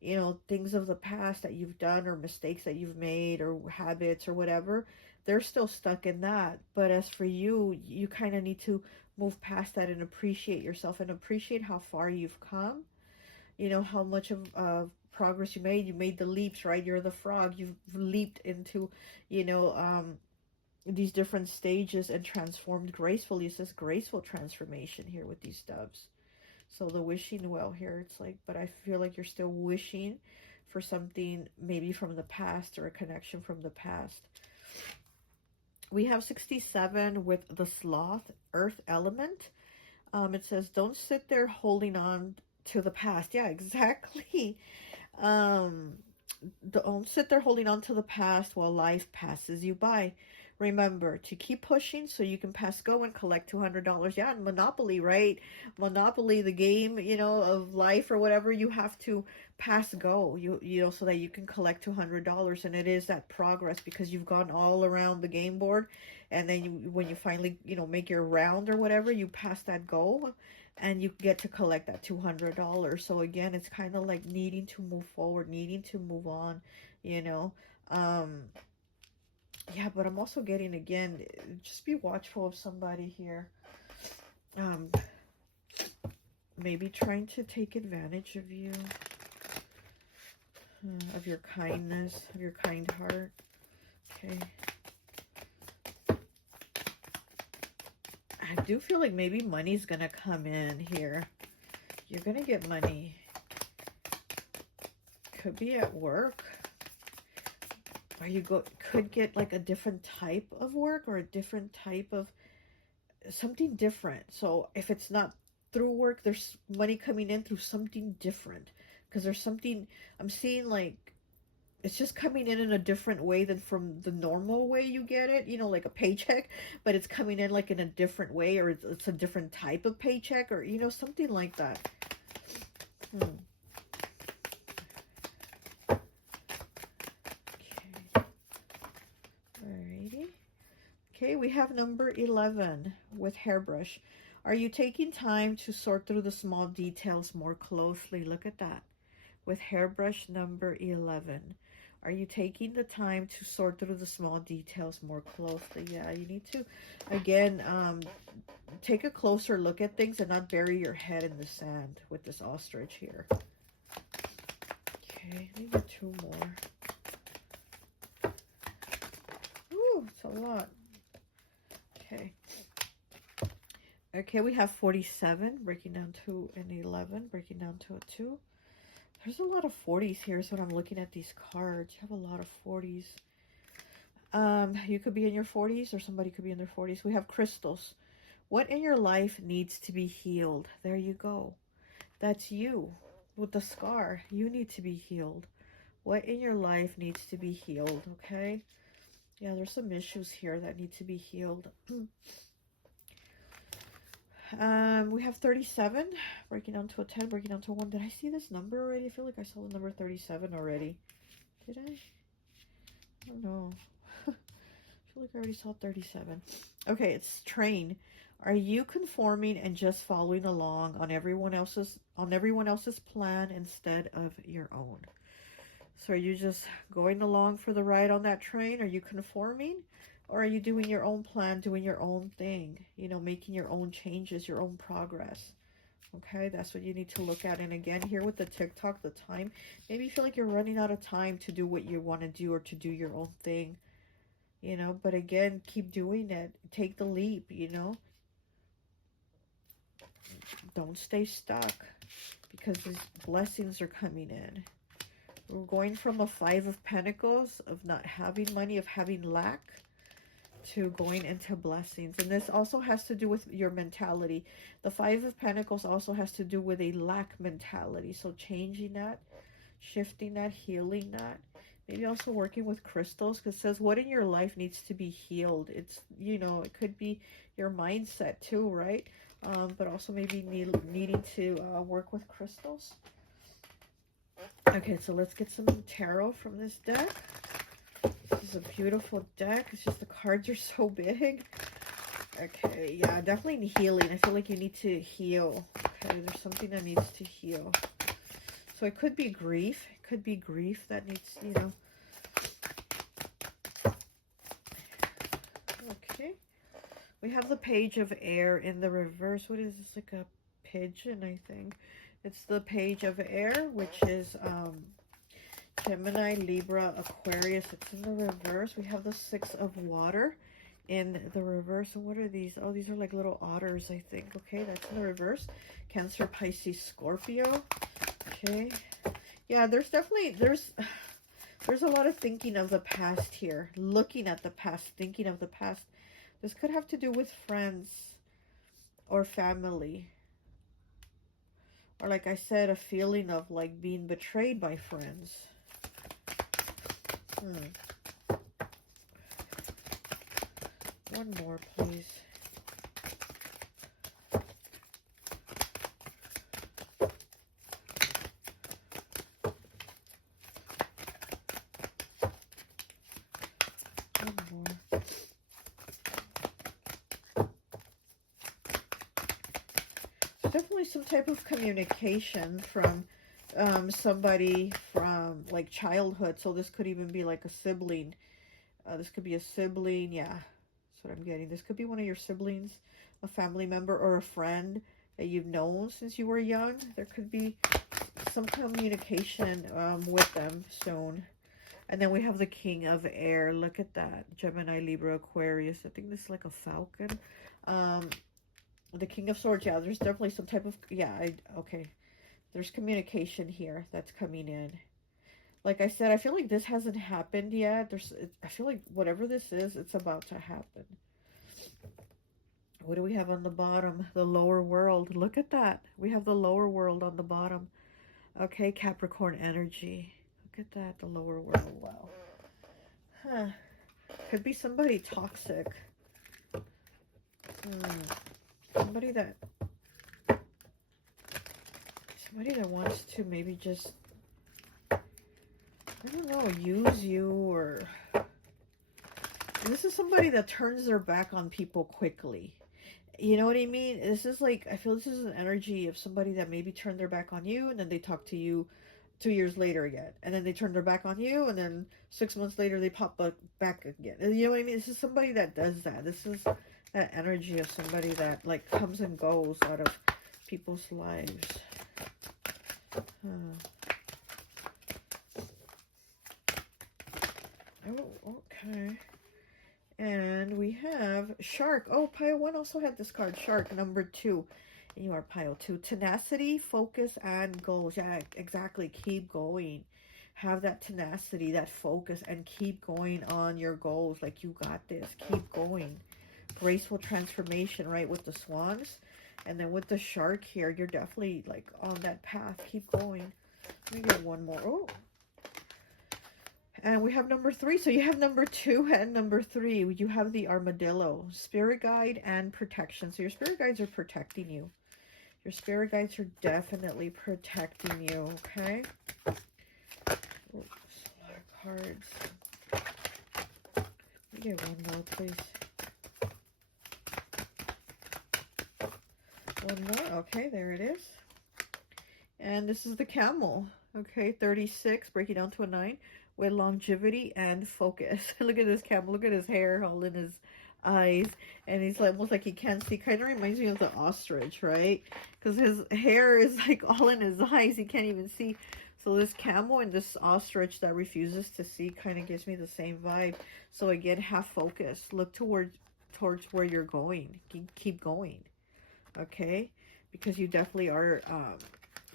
you know, things of the past that you've done or mistakes that you've made or habits or whatever, they're still stuck in that. But as for you, you kind of need to move past that and appreciate yourself and appreciate how far you've come. You know, how much of progress you made. You made the leaps, right? You're the frog. You've leaped into, you know, these different stages and transformed gracefully. It says graceful transformation here with these doves. So the wishing well here, it's like, but I feel like you're still wishing for something maybe from the past or a connection from the past. We have 67 with the sloth, earth element. It says, don't sit there holding on to the past. Yeah, exactly. Don't sit there holding on to the past while life passes you by. Remember to keep pushing so you can pass go and collect $200. Yeah, and Monopoly, right? Monopoly, the game, you know, of life or whatever, you have to pass go, you know, so that you can collect $200. And it is that progress, because you've gone all around the game board, and then you, when you finally, you know, make your round or whatever, you pass that goal and you get to collect that $200. So again, it's kind of like needing to move forward, needing to move on, you know. Yeah, but I'm also getting, again, just be watchful of somebody here. Maybe trying to take advantage of you, of your kindness, of your kind heart. Okay. I do feel like maybe money's going to come in here. You're going to get money. Could be at work. Or you could get like a different type of work, or a different type of something different. So if it's not through work, there's money coming in through something different, because there's something I'm seeing, like it's just coming in a different way than from the normal way you get it, you know, like a paycheck, but it's coming in like in a different way, or it's a different type of paycheck, or, you know, something like that. Okay, we have number 11 with hairbrush. Are you taking time to sort through the small details more closely? Look at that. With hairbrush number 11. Are you taking the time to sort through the small details more closely? Yeah, you need to, again, take a closer look at things and not bury your head in the sand with this ostrich here. Okay, maybe 2 more. Ooh, it's a lot. Okay. Okay, we have 47, breaking down to an 11, breaking down to a 2. There's a lot of 40s here, so when I'm looking at these cards, you have a lot of 40s. You could be in your 40s, or somebody could be in their 40s. We have crystals. What in your life needs to be healed? There you go. That's you with the scar. You need to be healed. What in your life needs to be healed, okay? Yeah, there's some issues here that need to be healed. We have 37, breaking down to a 10, breaking down to a 1. Did I see this number already? I feel like I saw the number 37 already. Did I? I don't know. I feel like I already saw 37. Okay, it's train. Are you conforming and just following along on everyone else's plan instead of your own? So are you just going along for the ride on that train? Are you conforming? Or are you doing your own plan, doing your own thing? You know, making your own changes, your own progress. Okay, that's what you need to look at. And again, here with the TikTok, the time, maybe you feel like you're running out of time to do what you want to do or to do your own thing. You know, but again, keep doing it. Take the leap, you know. Don't stay stuck, because these blessings are coming in. We're going from a 5 of Pentacles, of not having money, of having lack, to going into blessings. And this also has to do with your mentality. The 5 of Pentacles also has to do with a lack mentality. So changing that, shifting that, healing that. Maybe also working with crystals, because it says what in your life needs to be healed. It's, you know, it could be your mindset too, right? But also maybe needing to work with crystals. Okay, so let's get some tarot from this deck. This is a beautiful deck. It's just the cards are so big. Okay, yeah, definitely healing. I feel like you need to heal. Okay, there's something that needs to heal. So it could be grief. It could be grief that needs, you know. Okay. We have the Page of Air in the reverse. What is this? Like a pigeon, I think. It's the Page of Air, which is Gemini, Libra, Aquarius. It's in the reverse. We have the 6 of Water in the reverse. And what are these? Oh, these are like little otters, I think. Okay, that's in the reverse. Cancer, Pisces, Scorpio. Okay. Yeah, there's definitely, there's a lot of thinking of the past here. Looking at the past, thinking of the past. This could have to do with friends or family. Or like I said, a feeling of like being betrayed by friends. One more, please. One more. Definitely some type of communication from somebody from like childhood. So this could even be like a sibling. This could be a sibling. Yeah, that's what I'm getting. This could be one of your siblings, a family member, or a friend that you've known since you were young. There could be some communication with them soon. And then we have the King of Air. Look at that. Gemini, Libra, Aquarius. I think this is like a falcon. The King of Swords. Yeah, there's definitely some type of... Yeah, okay. There's communication here that's coming in. Like I said, I feel like this hasn't happened yet. I feel like whatever this is, it's about to happen. What do we have on the bottom? The lower world. Look at that. We have the lower world on the bottom. Okay, Capricorn energy. Look at that, the lower world. Wow. Huh. Could be somebody toxic. Somebody that wants to maybe just, I don't know, use you, or this is somebody that turns their back on people quickly. You know what I mean? This is like, I feel this is an energy of somebody that maybe turned their back on you, and then they talk to you 2 years later again, and then they turn their back on you, and then 6 months later they pop back again. You know what I mean? This is somebody that does that. This is that energy of somebody that like comes and goes out of people's lives. Oh, okay. And we have Shark. Oh, Pile 1 also had this card, Shark, number 2. You are pile 2. Tenacity, focus, and goals. Yeah, exactly. Keep going. Have that tenacity, that focus, and keep going on your goals. Like, you got this. Keep going. Graceful transformation, right, with the swans. And then with the shark here, you're definitely, like, on that path. Keep going. Let me get one more. Oh. And we have number 3. So you have number 2 and number 3. You have the armadillo. Spirit guide and protection. So your spirit guides are protecting you. Your spirit guides are definitely protecting you, okay? Oops, a lot of cards. Let me get one more, please. One more. Okay, there it is. And this is the camel. Okay, 36, breaking down to a 9, with longevity and focus. Look at this camel. Look at his hair all in his eyes. And he's like, almost like he can't see. Kind of reminds me of the ostrich, right? Because his hair is like all in his eyes. He can't even see. So this camel and this ostrich that refuses to see kind of gives me the same vibe. So again, have focus. Look towards where you're going. Keep going. Okay? Because you definitely are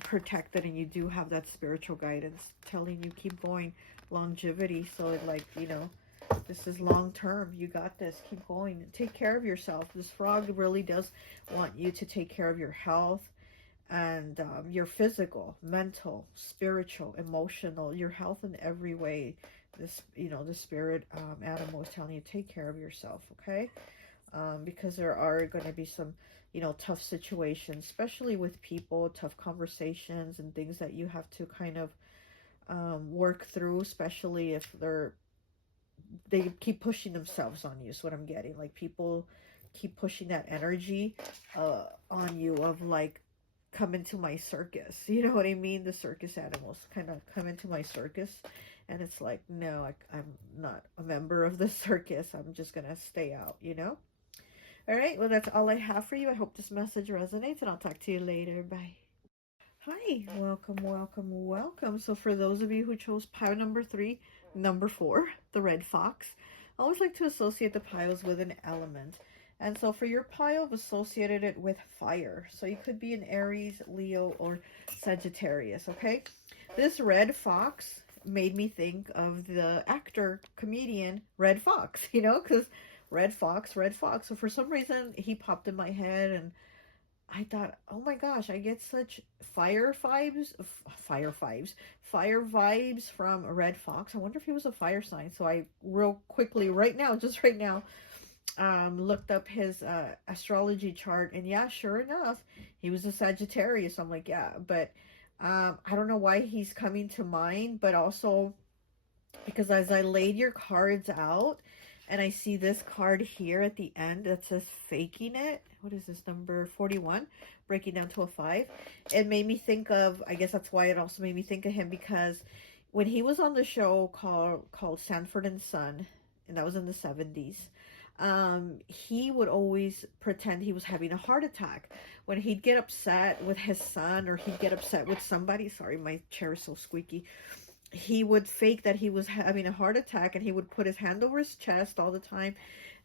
protected, and you do have that spiritual guidance telling you keep going. Longevity. So it, like, you know, this is long term. You got this. Keep going. Take care of yourself. This frog really does want you to take care of your health and your physical, mental, spiritual, emotional, your health in every way. This, you know, the spirit animal is telling you take care of yourself, okay? Because there are going to be some, you know, tough situations, especially with people, tough conversations and things that you have to kind of work through, especially if they keep pushing themselves on you. Is what I'm getting. Like, people keep pushing that energy on you of, like, come into my circus. You know what I mean? The circus animals kind of come into my circus. And it's like, no, I'm not a member of the circus. I'm just going to stay out, you know? All right. Well, that's all I have for you. I hope this message resonates, and I'll talk to you later. Bye. Hi. Welcome, welcome, welcome. So for those of you who chose pile number 3, number 4, the red fox, I always like to associate the piles with an element. And so for your pile, I've associated it with fire. So you could be an Aries, Leo, or Sagittarius, okay? This red fox made me think of the actor, comedian, Red Fox, you know, because Red Fox, Red Fox. So for some reason, he popped in my head, and I thought, oh my gosh, I get such fire vibes from Red Fox. I wonder if he was a fire sign. So I real quickly, right now, just right now, looked up his astrology chart, and yeah, sure enough, he was a Sagittarius. I'm like, yeah, but I don't know why he's coming to mind, but also because as I laid your cards out, and I see this card here at the end that says faking it. What is this, number 41? Breaking down to a 5. It made me think of, I guess that's why it also made me think of him, because when he was on the show called Sanford and Son, and that was in the 70s, he would always pretend he was having a heart attack. When he'd get upset with his son, or he'd get upset with somebody, sorry, my chair is so squeaky, he would fake that he was having a heart attack, and he would put his hand over his chest all the time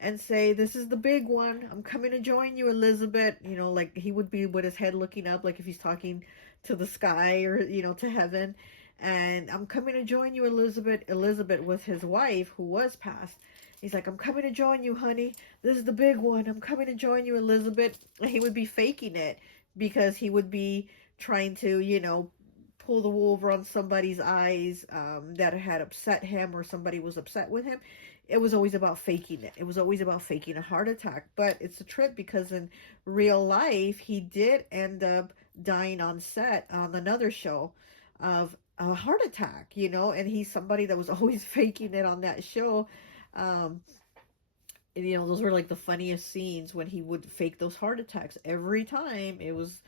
and say, this is the big one. I'm coming to join you, Elizabeth. You know, like, he would be with his head looking up, like if he's talking to the sky, or, you know, to heaven. And I'm coming to join you, Elizabeth. Elizabeth was his wife, who was passed. He's like, I'm coming to join you, honey. This is the big one. I'm coming to join you, Elizabeth. And he would be faking it, because he would be trying to, you know, pull the wool over on somebody's eyes that had upset him, or somebody was upset with him. It was always about faking it. It was always about faking a heart attack. But it's a trip, because in real life, he did end up dying on set on another show of a heart attack, you know, and he's somebody that was always faking it on that show. And, you know, those were like the funniest scenes when he would fake those heart attacks. Every time it was,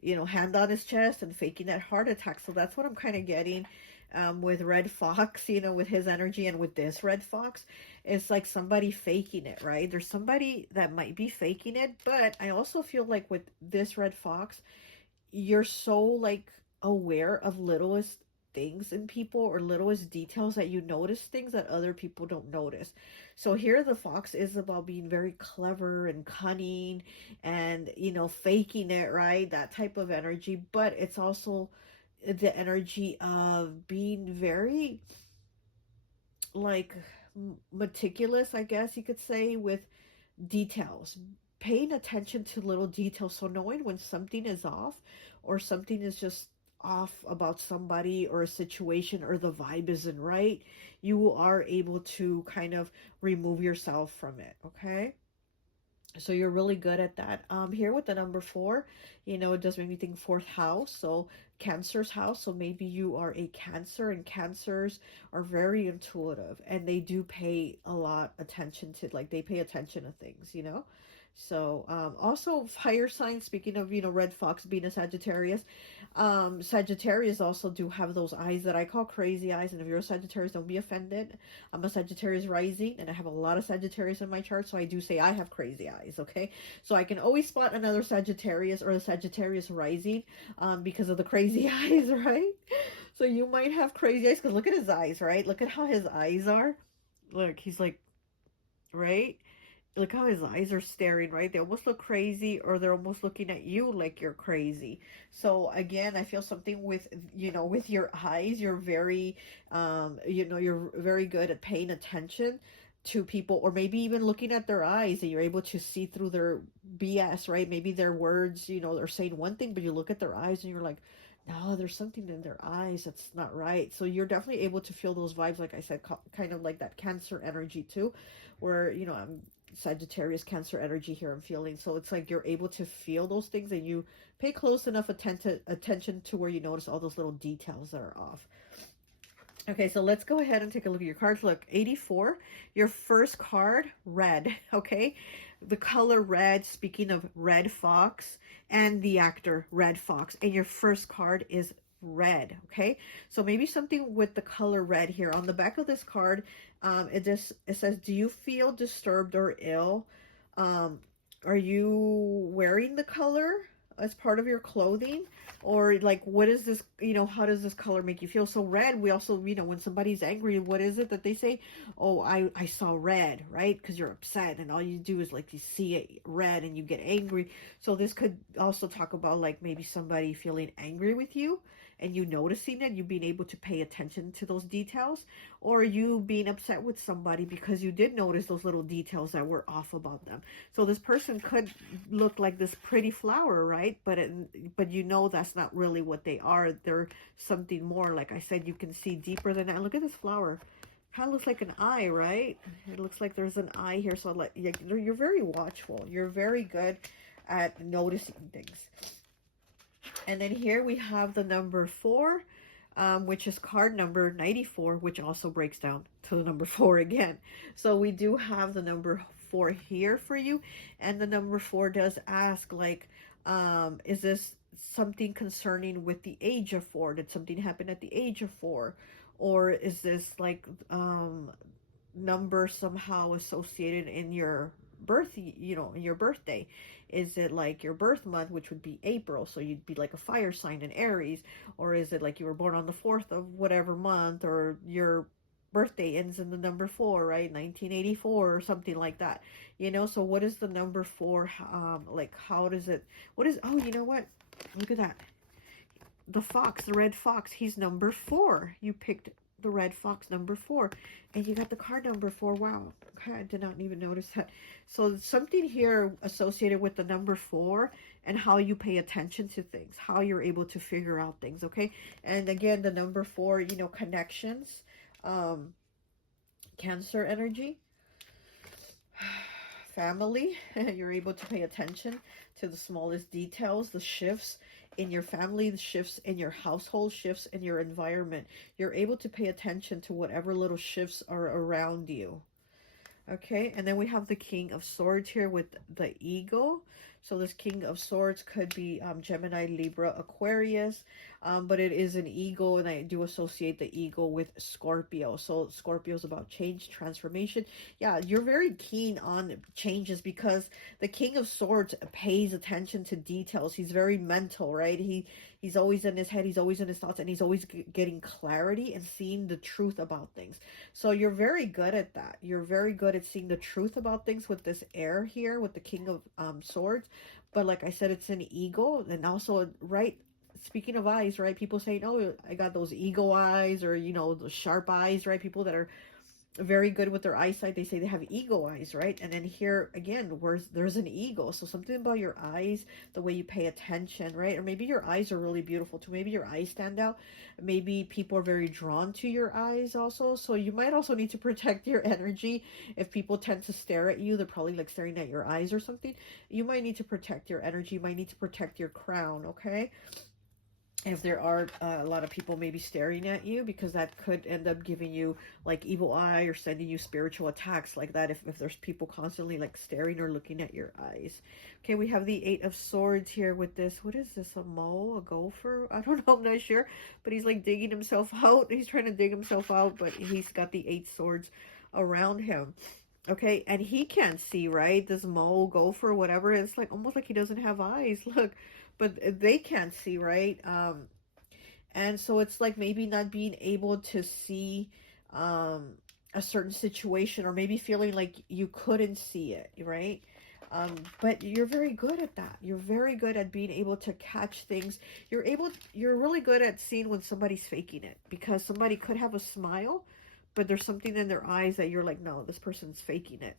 you know, hand on his chest and faking that heart attack. So that's what I'm kind of getting with Red Fox, you know, with his energy, and with this Red Fox. It's like somebody faking it, right? There's somebody that might be faking it, but I also feel like with this Red Fox, you're so, like, aware of littlest things in people, or littlest details that you notice things that other people don't notice. So here the fox is about being very clever and cunning and, you know, faking it, right? That type of energy. But it's also the energy of being very, like, meticulous, I guess you could say, with details, paying attention to little details. So knowing when something is off, or something is just off about somebody or a situation, or the vibe isn't right, you are able to kind of remove yourself from it. Okay, so you're really good at that. Here with the number 4, you know, it does make me think fourth house, so Cancer's house. So maybe you are a Cancer, and Cancers are very intuitive, and they do pay a lot attention to, like, they pay attention to things, you know. So also fire signs, speaking of, you know, red fox being a Sagittarius, Sagittarius also do have those eyes that I call crazy eyes. And if you're a Sagittarius, don't be offended. I'm a Sagittarius rising, and I have a lot of Sagittarius in my chart, so I do say I have crazy eyes. Okay, so I can always spot another Sagittarius or a Sagittarius rising, because of the crazy eyes, right? So you might have crazy eyes, because look at his eyes, right? Look at how his eyes are. Look, he's like, right? Look how his eyes are staring, right? They almost look crazy, or they're almost looking at you like you're crazy. So again, I feel something with, you know, with your eyes. You're very, you know, you're very good at paying attention to people, or maybe even looking at their eyes, and you're able to see through their BS, right? Maybe their words, you know, they're saying one thing, but you look at their eyes and you're like, no, there's something in their eyes that's not right. So you're definitely able to feel those vibes, like I said, kind of like that Cancer energy too, where, you know, I'm Sagittarius Cancer energy here I'm feeling. So it's like you're able to feel those things, and you pay close enough attention to where you notice all those little details that are off. Okay, so let's go ahead and take a look at your cards. Look, 84, your first card, red, okay? The color red, speaking of red fox, and the actor red fox. And your first card is red, okay? So maybe something with the color red here. On the back of this card, it says, do you feel disturbed or ill? Are you wearing the color as part of your clothing? Or like, what is this, you know, how does this color make you feel? So red, we also, you know, when somebody's angry, what is it that they say? Oh, I saw red, right? Because you're upset, and all you do is, like, you see it red and you get angry. So this could also talk about, like, maybe somebody feeling angry with you, and you noticing it, you being able to pay attention to those details, or you being upset with somebody because you did notice those little details that were off about them. So this person could look like this pretty flower, right? But you know that's not really what they are. They're something more. Like I said, you can see deeper than that. Look at this flower. Kind of looks like an eye, right? It looks like there's an eye here. So like, you're very watchful. You're very good at noticing things. And then here we have the number 4, which is card number 94, which also breaks down to the number 4 again. So we do have the number 4 here for you. And the number 4 does ask, like, is this something concerning with the age of 4? Did something happen at the age of 4? Or is this, like, number somehow associated in your birth, you know, in your birthday? Is it like your birth month, which would be April, so you'd be like a fire sign in Aries? Or is it like you were born on the 4th of whatever month, or your birthday ends in the number 4, right? 1984 or something like that, you know? So what is the number 4? Like, how does it, what is, oh, you know what? Look at that. The fox, the red fox, he's number 4. You picked the red fox, number 4, and you got the card number 4. Wow, okay, I did not even notice that. So something here associated with the number 4, and how you pay attention to things, how you're able to figure out things. Okay, and again, the number 4, you know, connections, Cancer energy, family. You're able to pay attention to the smallest details, the shifts in your family, the shifts in your household, shifts in your environment. You're able to pay attention to whatever little shifts are around you. Okay, and then we have the King of Swords here with the Eagle. So this King of Swords could be Gemini, Libra, Aquarius. but it is an ego, and I do associate the ego with Scorpio. So Scorpio is about change, transformation. Yeah, you're very keen on changes because the King of Swords pays attention to details. He's very mental, right? He's always in his head, he's always in his thoughts, and he's always getting clarity and seeing the truth about things. So you're very good at that. You're very good at seeing the truth about things with this air here, with the King of Swords. But like I said, it's an ego, and also, right, speaking of eyes, right? People say, "Oh, I got those eagle eyes," or those sharp eyes, right? People that are very good with their eyesight, they say they have eagle eyes, right? And then here again, where there's an eagle, so something about your eyes, the way you pay attention, right? Or maybe your eyes are really beautiful too. Maybe your eyes stand out. Maybe people are very drawn to your eyes also. So you might also need to protect your energy. If people tend to stare at you, they're probably like staring at your eyes or something. You might need to protect your energy. You might need to protect your crown, okay? If there are a lot of people maybe staring at you, because that could end up giving you like evil eye or sending you spiritual attacks like that, if there's people constantly like staring or looking at your eyes. Okay, we have the Eight of Swords here with this. What is this? A mole? A gopher? I don't know. I'm not sure. But he's like digging himself out. He's trying to dig himself out, but he's got the 8 swords around him. Okay, and he can't see, right? This mole, gopher, whatever. It's like almost like he doesn't have eyes. Look, but they can't see, right? And so it's like maybe not being able to see a certain situation, or maybe feeling like you couldn't see it, right? But you're very good at that. You're very good at being able to catch things. You're really good at seeing when somebody's faking it, because somebody could have a smile, but there's something in their eyes that you're like, no, this person's faking it.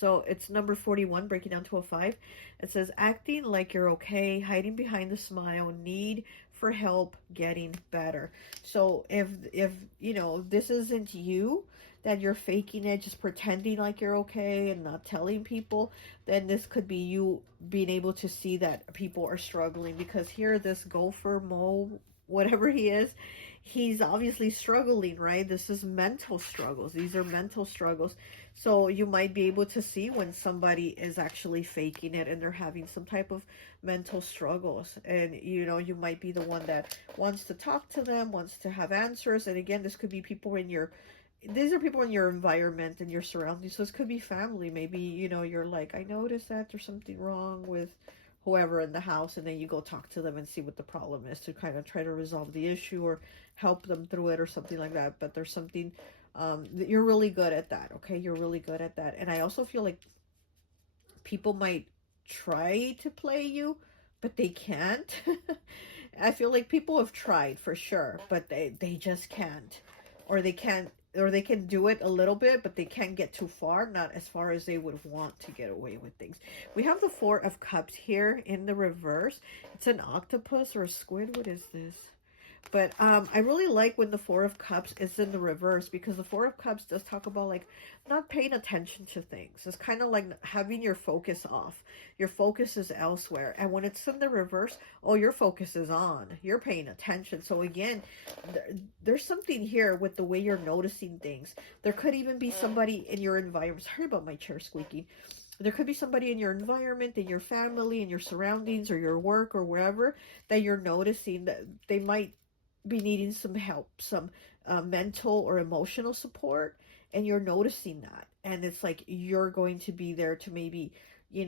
So it's number 41, breaking down to a 5. It says, acting like you're okay, hiding behind the smile, need for help, getting better. So if this isn't you, that you're faking it, just pretending like you're okay and not telling people, then this could be you being able to see that people are struggling. Because here, this gopher, mole, whatever he is, he's obviously struggling, right? This is mental struggles. These are mental struggles. So you might be able to see when somebody is actually faking it and they're having some type of mental struggles. And, you might be the one that wants to talk to them, wants to have answers. And again, this could be people these are people in your environment and your surroundings. So this could be family. Maybe, you're like, I noticed that there's something wrong with whoever in the house, and then you go talk to them and see what the problem is to kind of try to resolve the issue or help them through it or something like that. But there's something that you're really good at that. Okay, you're really good at that. And I also feel like people might try to play you, but they can't. I feel like people have tried for sure, but they just can't, or they can't, or they can do it a little bit, but they can't get too far, not as far as they would want to get away with things. We have the 4 of Cups here in the reverse. It's an octopus or a squid. What is this? But I really like when the 4 of Cups is in the reverse, because the 4 of Cups does talk about like not paying attention to things. It's kind of like having your focus off. Your focus is elsewhere. And when it's in the reverse, oh, your focus is on. You're paying attention. So again, there's something here with the way you're noticing things. There could even be somebody in your environment. Sorry about my chair squeaking. There could be somebody in your environment, in your family, in your surroundings, or your work, or wherever, that you're noticing that they might be needing some help, some mental or emotional support, and you're noticing that. And it's like you're going to be there to maybe,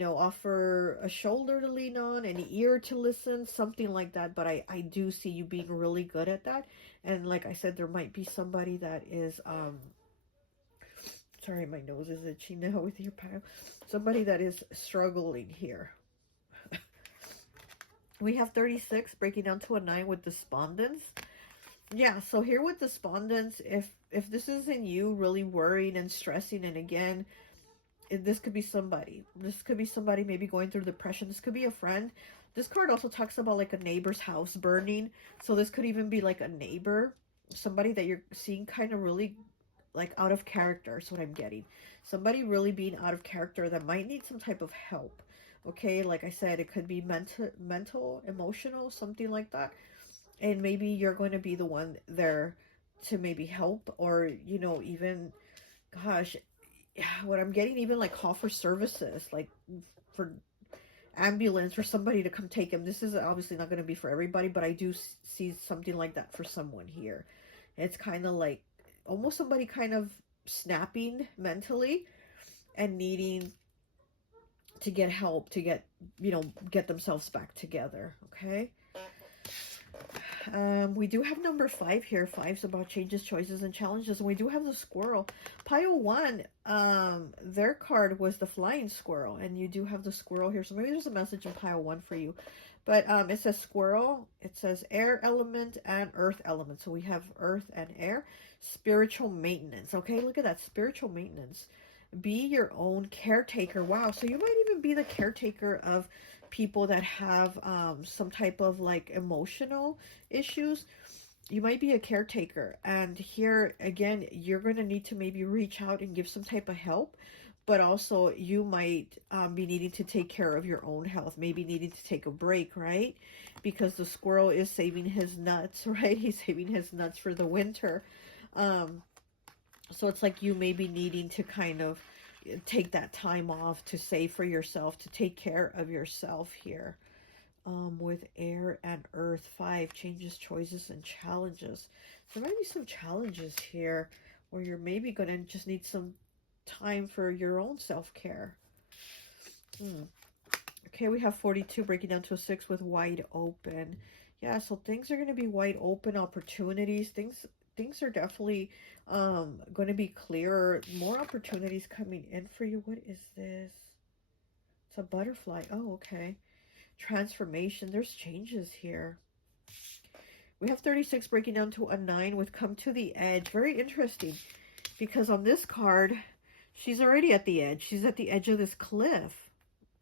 offer a shoulder to lean on, an ear to listen, something like that. But I do see you being really good at that. And like I said, there might be somebody that is, sorry, my nose is itchy now with your pile. Somebody that is struggling here. We have 36, breaking down to a 9 with despondence. Yeah, so here with despondence, if this isn't you really worrying and stressing, and again, this could be somebody. This could be somebody maybe going through depression. This could be a friend. This card also talks about like a neighbor's house burning. So this could even be like a neighbor, somebody that you're seeing kind of really like out of character is what I'm getting. Somebody really being out of character that might need some type of help. Okay, like I said, it could be mental, emotional, something like that. And maybe you're going to be the one there to maybe help, or, even, gosh, what I'm getting, even like call for services, like for ambulance for somebody to come take him. This is obviously not going to be for everybody, but I do see something like that for someone here. It's kind of like almost somebody kind of snapping mentally and needing to get help to get, you know, get themselves back together. Okay. We do have number 5 here. 5's about changes, choices, and challenges. And we do have the squirrel. Pile 1, their card was the flying squirrel. And you do have the squirrel here. So maybe there's a message in pile 1 for you. But it says squirrel. It says air element and earth element. So we have earth and air. Spiritual maintenance. Okay, look at that. Spiritual maintenance. Be your own caretaker. Wow. So you might even be the caretaker of people that have some type of like emotional issues. You might be a caretaker, and here again you're going to need to maybe reach out and give some type of help, but also you might be needing to take care of your own health, maybe needing to take a break, right? Because the squirrel is saving his nuts, right? He's saving his nuts for the winter. So it's like you may be needing to kind of take that time off to save for yourself, to take care of yourself here. With air and earth, 5, changes, choices, and challenges. There might be some challenges here where you're maybe going to just need some time for your own self-care. Okay, we have 42 breaking down to a 6 with wide open. Yeah, so things are going to be wide open, opportunities. Things are definitely going to be clearer. More opportunities coming in for you. What is this? It's a butterfly. Oh, okay. Transformation. There's changes here. We have 36 breaking down to a 9 with come to the edge. Very interesting, because on this card, she's already at the edge. She's at the edge of this cliff,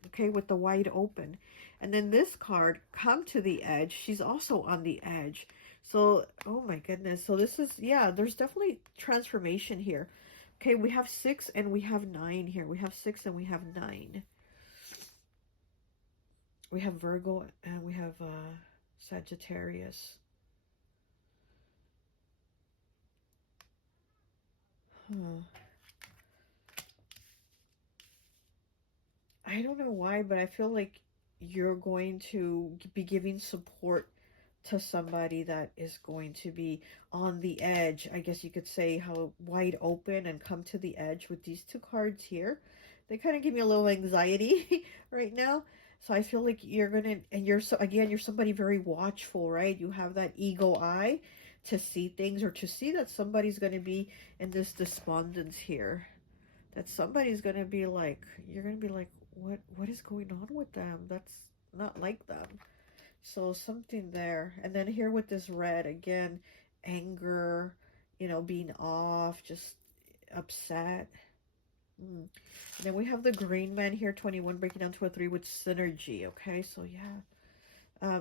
okay, with the wide open. And then this card, come to the edge, she's also on the edge. So, oh my goodness. So this is, yeah, there's definitely transformation here. Okay, we have 6 and we have 9 here. We have 6 and we have 9. We have Virgo and we have Sagittarius. I don't know why, but I feel like you're going to be giving support to somebody that is going to be on the edge. I guess you could say how wide open and come to the edge with these 2 cards here. They kind of give me a little anxiety right now. So I feel like you're going to, and you're somebody very watchful, right? You have that eagle eye to see things, or to see that somebody's going to be in this despondence here. That somebody's going to be like, you're going to be like, what is going on with them? That's not like them. So something there. And then here with this red, again, anger, you know, being off, just upset. And then we have the green man here, 21, breaking down to a 3 with synergy. Okay, so yeah.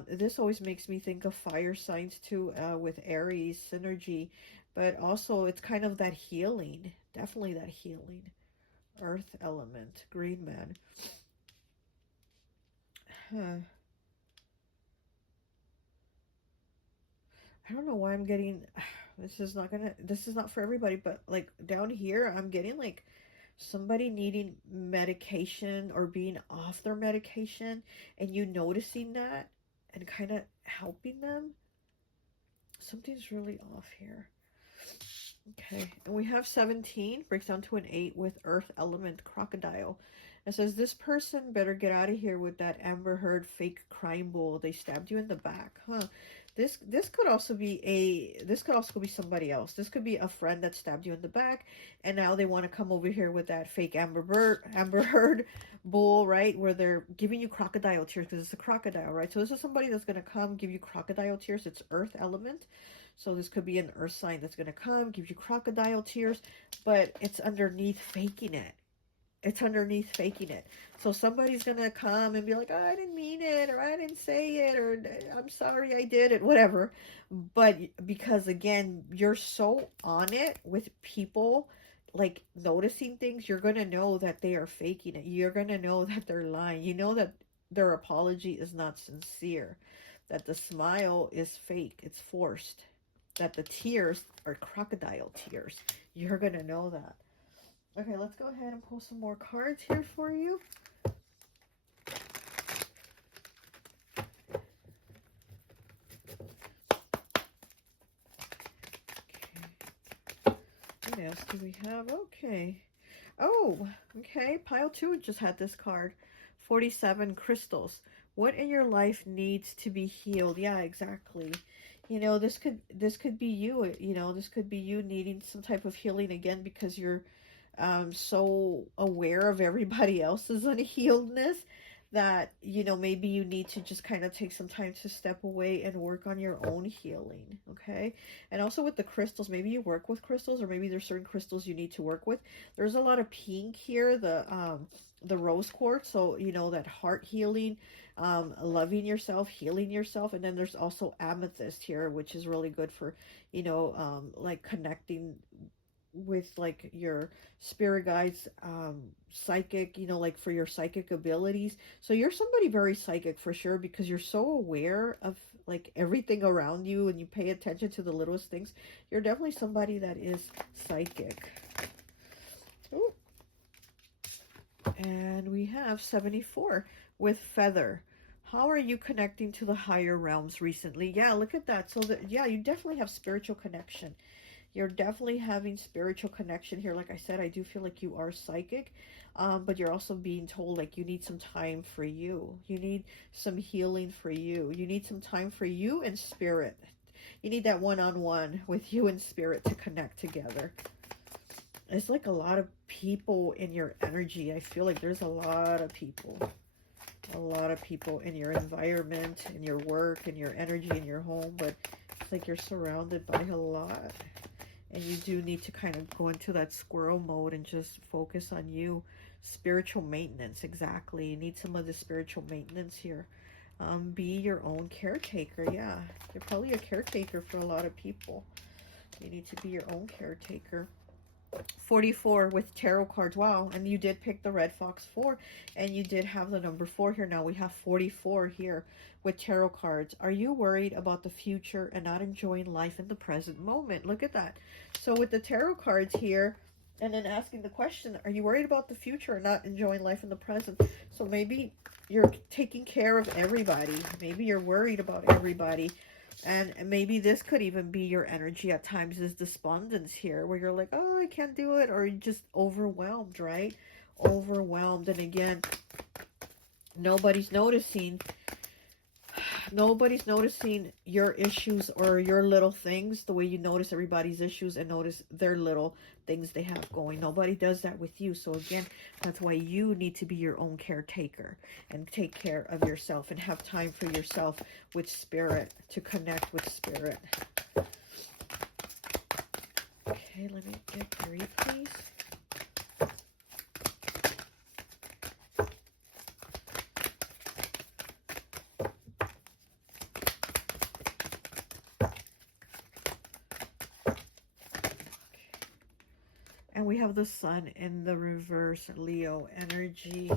This always makes me think of fire signs too, with Aries, synergy. But also it's kind of that healing. Definitely that healing. Earth element, green man. I don't know why I'm getting, this is not for everybody, but like down here, I'm getting like somebody needing medication or being off their medication, and you noticing that and kind of helping them. Something's really off here. Okay, and we have 17, breaks down to an 8 with earth element, crocodile. It says, this person better get out of here with that Amber Heard fake crime bull. They stabbed you in the back. This could also be somebody else. This could be a friend that stabbed you in the back, and now they want to come over here with that fake Amber Heard bull, right? Where they're giving you crocodile tears because it's a crocodile, right? So this is somebody that's going to come give you crocodile tears. It's earth element. So this could be an earth sign that's going to come, give you crocodile tears, but it's underneath faking it. It's underneath faking it. So somebody's going to come and be like, oh, I didn't mean it, or I didn't say it, or I'm sorry I did it, whatever. But because, again, you're so on it with people, like noticing things, you're going to know that they are faking it. You're going to know that they're lying. You know that their apology is not sincere, that the smile is fake, it's forced, that the tears are crocodile tears. You're going to know that. Okay, let's go ahead and pull some more cards here for you. What else do we have? Okay. Oh, okay. Pile 2 just had this card. 47 crystals. What in your life needs to be healed? Yeah, exactly. You know, this could be you. You know, this could be you needing some type of healing again because you're so aware of everybody else's unhealedness that, you know, maybe you need to just kind of take some time to step away and work on your own healing. Okay. And also with the crystals, maybe you work with crystals, or maybe there's certain crystals you need to work with. There's a lot of pink here, the rose quartz, so you know, that heart healing, loving yourself, healing yourself. And then there's also amethyst here, which is really good for, you know, like connecting with like your spirit guides, psychic, you know, like for your psychic abilities. So you're somebody very psychic for sure, because you're so aware of like everything around you and you pay attention to the littlest things. You're definitely somebody that is psychic. Ooh. And we have 74 with feather. How are you connecting to the higher realms recently? Yeah, look at that. So that, yeah, you definitely have spiritual connection. You're definitely having spiritual connection here. Like I said, I do feel like you are psychic, but you're also being told like you need some time for you. You need some healing for you. You need some time for you and spirit. You need that one-on-one with you and spirit to connect together. It's like a lot of people in your energy. I feel like there's a lot of people in your environment, in your work, in your energy, in your home, but it's like you're surrounded by a lot. And you do need to kind of go into that squirrel mode and just focus on you. Spiritual maintenance, exactly. You need some of the spiritual maintenance here. Be your own caretaker. Yeah, you're probably a caretaker for a lot of people. You need to be your own caretaker. 44 with tarot cards. Wow. And you did pick the Red Fox 4, and you did have the number 4 here. Now we have 44 here with tarot cards. Are you worried about the future and not enjoying life in the present moment? Look at that. So with the tarot cards here, and then asking the question, are you worried about the future and not enjoying life in the present? So maybe you're taking care of everybody. Maybe you're worried about everybody. And maybe this could even be your energy at times, is despondence here, where you're like, oh, I can't do it, or you're just overwhelmed, right? Overwhelmed. And again, nobody's noticing your issues or your little things the way you notice everybody's issues and notice their little things they have going. Nobody does that with you. So again, that's why you need to be your own caretaker and take care of yourself and have time for yourself with spirit, to connect with spirit. Okay, let me get 3, please. And we have the sun in the reverse, Leo energy.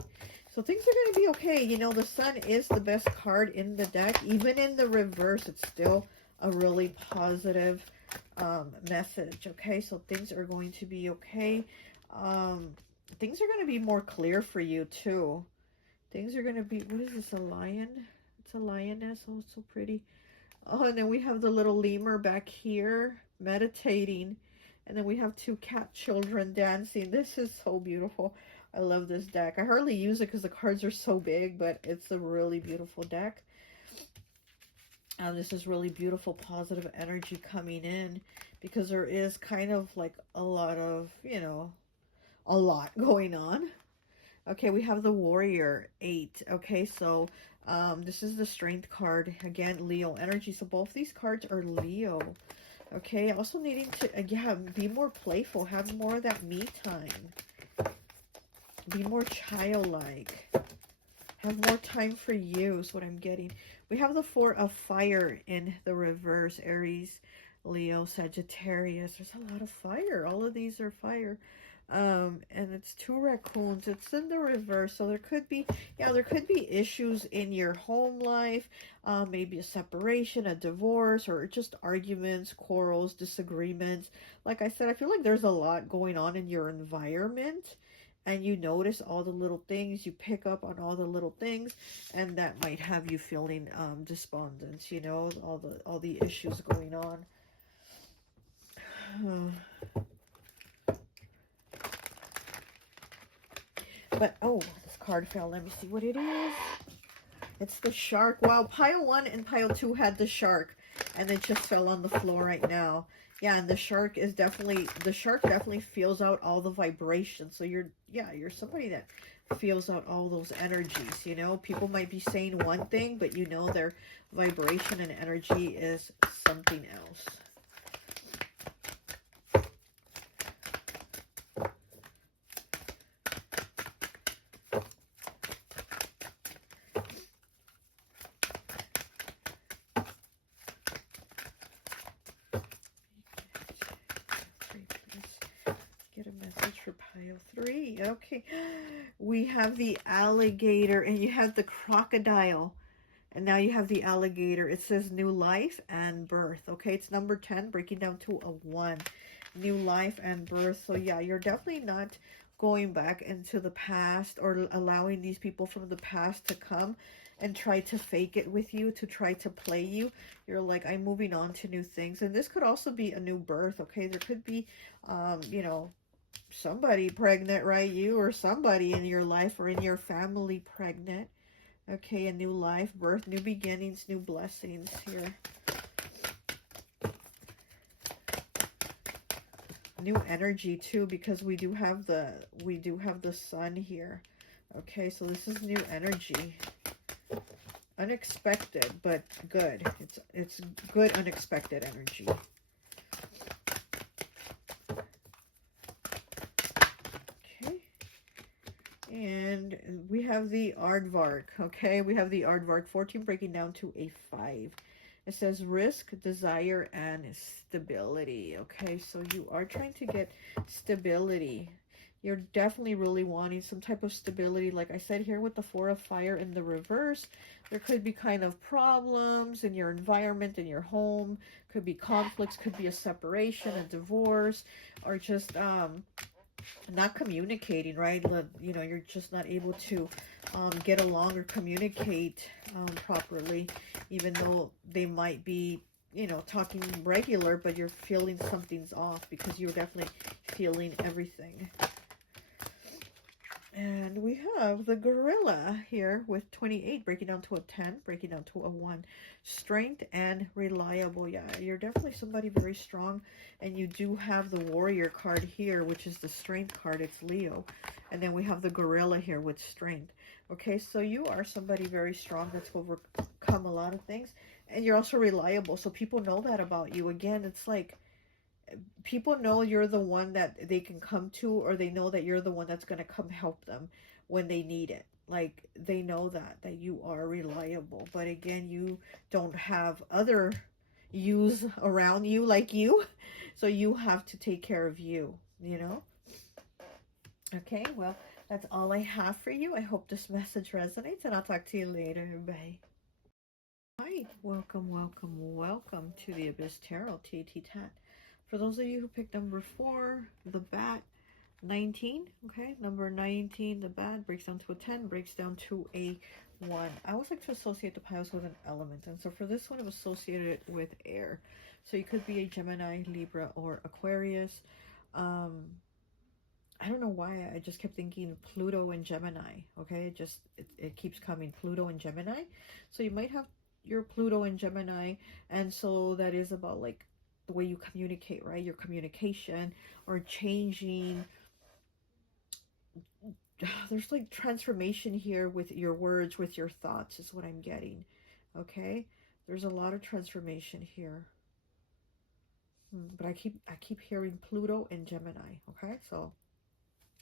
So things are going to be okay. You know, the sun is the best card in the deck. Even in the reverse, it's still a really positive message. Okay, so things are going to be okay. Things are going to be more clear for you, too. Things are going to be... What is this, a lion? It's a lioness. Oh, it's so pretty. Oh, and then we have the little lemur back here meditating. And then we have 2 cat children dancing. This is so beautiful. I love this deck. I hardly use it because the cards are so big, but it's a really beautiful deck. This is really beautiful, positive energy coming in, because there is kind of like a lot of, you know, a lot going on. Okay, we have the Warrior 8. Okay, so this is the Strength card. Again, Leo energy. So both these cards are Leo. Okay, also needing to, yeah, be more playful. Have more of that me time. Be more childlike. Have more time for you is what I'm getting. We have the 4 of fire in the reverse. Aries, Leo, Sagittarius. There's a lot of fire. All of these are fire. And it's 2 raccoons. It's in the reverse, so there could be, yeah, there could be issues in your home life, maybe a separation, a divorce, or just arguments, quarrels, disagreements. Like I said, I feel like there's a lot going on in your environment, and you notice all the little things, you pick up on all the little things, and that might have you feeling despondent, you know, all the issues going on. But, oh, this card fell. Let me see what it is. It's the shark. Wow, pile 1 and pile 2 had the shark. And it just fell on the floor right now. Yeah, and the shark definitely feels out all the vibrations. So you're somebody that feels out all those energies, you know. People might be saying one thing, but you know their vibration and energy is something else. Get a message for pile 3. Okay. We have the alligator and you have the crocodile. And now you have the alligator. It says new life and birth. Okay, it's number 10, breaking down to a 1. New life and birth. So yeah, you're definitely not going back into the past or allowing these people from the past to come and try to fake it with you, to try to play you. You're like, I'm moving on to new things. And this could also be a new birth. Okay, there could be, you know, somebody pregnant, right? You or somebody in your life or in your family pregnant. Okay, a new life, birth, new beginnings, new blessings here. New energy too, because we do have the sun here. Okay, so this is new energy. Unexpected, but good. It's good unexpected energy. And we have the aardvark, okay? We have the aardvark, 14 breaking down to a 5. It says risk, desire, and stability, okay? So you are trying to get stability. You're definitely really wanting some type of stability. Like I said here with the 4 of fire in the reverse, there could be kind of problems in your environment, in your home. Could be conflicts, could be a separation, a divorce, or just not communicating, right? You know, you're just not able to get along or communicate properly, even though they might be, you know, talking regular, but you're feeling something's off because you're definitely feeling everything. And we have the gorilla here with 28, breaking down to a 10, breaking down to a 1. Strength and reliable. Yeah, you're definitely somebody very strong. And you do have the warrior card here, which is the strength card. It's Leo. And then we have the gorilla here with strength. Okay, so you are somebody very strong that's overcome a lot of things. And you're also reliable. So people know that about you. Again, it's like, people know you're the one that they can come to, or they know that you're the one that's going to come help them when they need it. Like, they know that you are reliable. But again, you don't have other yous around you like you. So you have to take care of you, you know? Okay, well, that's all I have for you. I hope this message resonates, and I'll talk to you later. Bye. Hi, welcome, welcome, welcome to the Abyss Tarot T.A.T. For those of you who picked number 4, the bat, 19, okay, number 19, the bat breaks down to a 10, breaks down to a 1. I always like to associate the piles with an element, and so for this one, I'm associated with air. So you could be a Gemini, Libra, or Aquarius. I don't know why, I just kept thinking Pluto and Gemini, okay? It keeps coming, Pluto and Gemini. So you might have your Pluto and Gemini, and so that is about, like, the way you communicate, right? Your communication, or changing. There's like transformation here with your words, with your thoughts is what I'm getting. Okay, there's a lot of transformation here. But I keep hearing Pluto and Gemini. Okay, so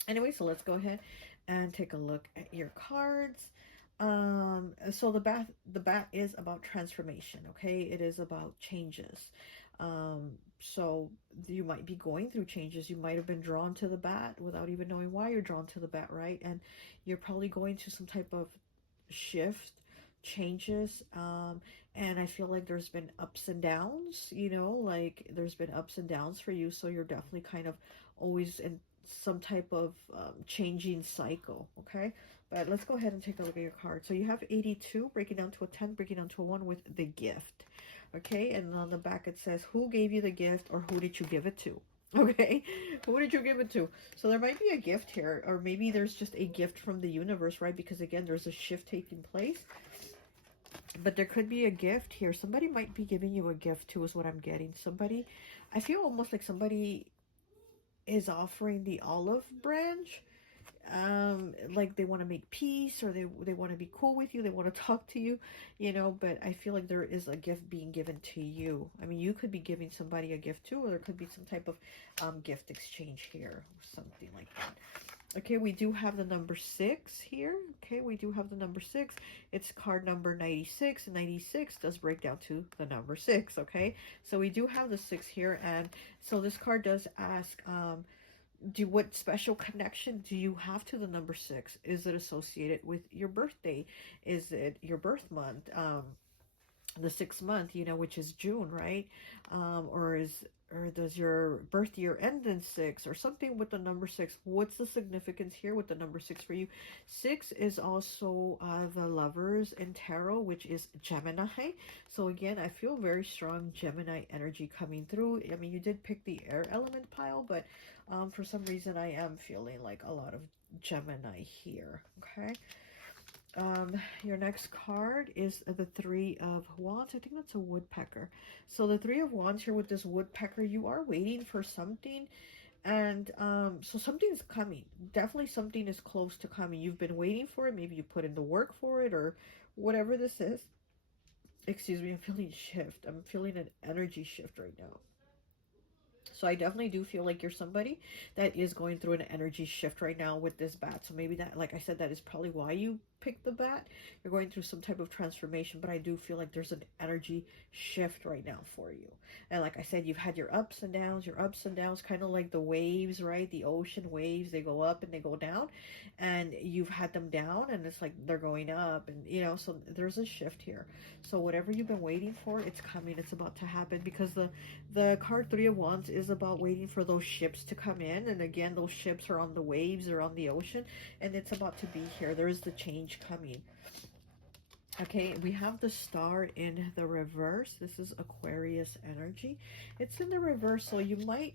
anyway, so let's go ahead and take a look at your cards. So the bat is about transformation. Okay, it is about changes. So you might be going through changes. You might have been drawn to the bat without even knowing why you're drawn to the bat, right? And you're probably going to some type of shift, changes, and I feel like there's been ups and downs, you know, like there's been ups and downs for you. So you're definitely kind of always in some type of changing cycle. Okay, but let's go ahead and take a look at your card. So you have 82 breaking down to a 10, breaking down to a 1 with the gift. Okay, and on the back it says, who gave you the gift, or who did you give it to? Okay, who did you give it to? So there might be a gift here, or maybe there's just a gift from the universe, right? Because again, there's a shift taking place. But there could be a gift here. Somebody might be giving you a gift too, is what I'm getting. Somebody, I feel almost like somebody is offering the olive branch. Like they want to make peace, or they want to be cool with you, they want to talk to you, you know. But I feel like there is a gift being given to you. I mean, you could be giving somebody a gift too, or there could be some type of gift exchange here, something like that. Okay, we do have the number 6 here. Okay, we do have the number 6. It's card number 96, and 96 does break down to the number 6. Okay, so we do have the 6 here, and so this card does ask, what special connection do you have to the number 6? Is it associated with your birthday? Is it your birth month? The 6th month, you know, which is June, right? Or does your birth year end in 6, or something with the number 6? What's the significance here with the number 6 for you? 6 is also the Lovers in tarot, which is Gemini. So again, I feel very strong Gemini energy coming through. I mean, you did pick the air element pile, but for some reason I am feeling like a lot of Gemini here. Okay. Your next card is the 3 of Wands. I think that's a woodpecker. So the 3 of Wands here with this woodpecker, you are waiting for something. And so something is coming. Definitely something is close to coming. You've been waiting for it. Maybe you put in the work for it, or whatever this is. Excuse me, I'm feeling shift. I'm feeling an energy shift right now. So I definitely do feel like you're somebody that is going through an energy shift right now with this bat. So maybe that, like I said, that is probably why you picked the bat. You're going through some type of transformation, but I do feel like there's an energy shift right now for you. And like I said, you've had your ups and downs, kind of like the waves, right? The ocean waves, they go up and they go down, and you've had them down, and it's like they're going up, and you know, so there's a shift here. So whatever you've been waiting for, it's coming, it's about to happen, because the card 3 of Wands is about waiting for those ships to come in. And again, those ships are on the waves or on the ocean, and it's about to be here. There is the change coming. Okay, we have the Star in the reverse. This is Aquarius energy. It's in the reverse, so you might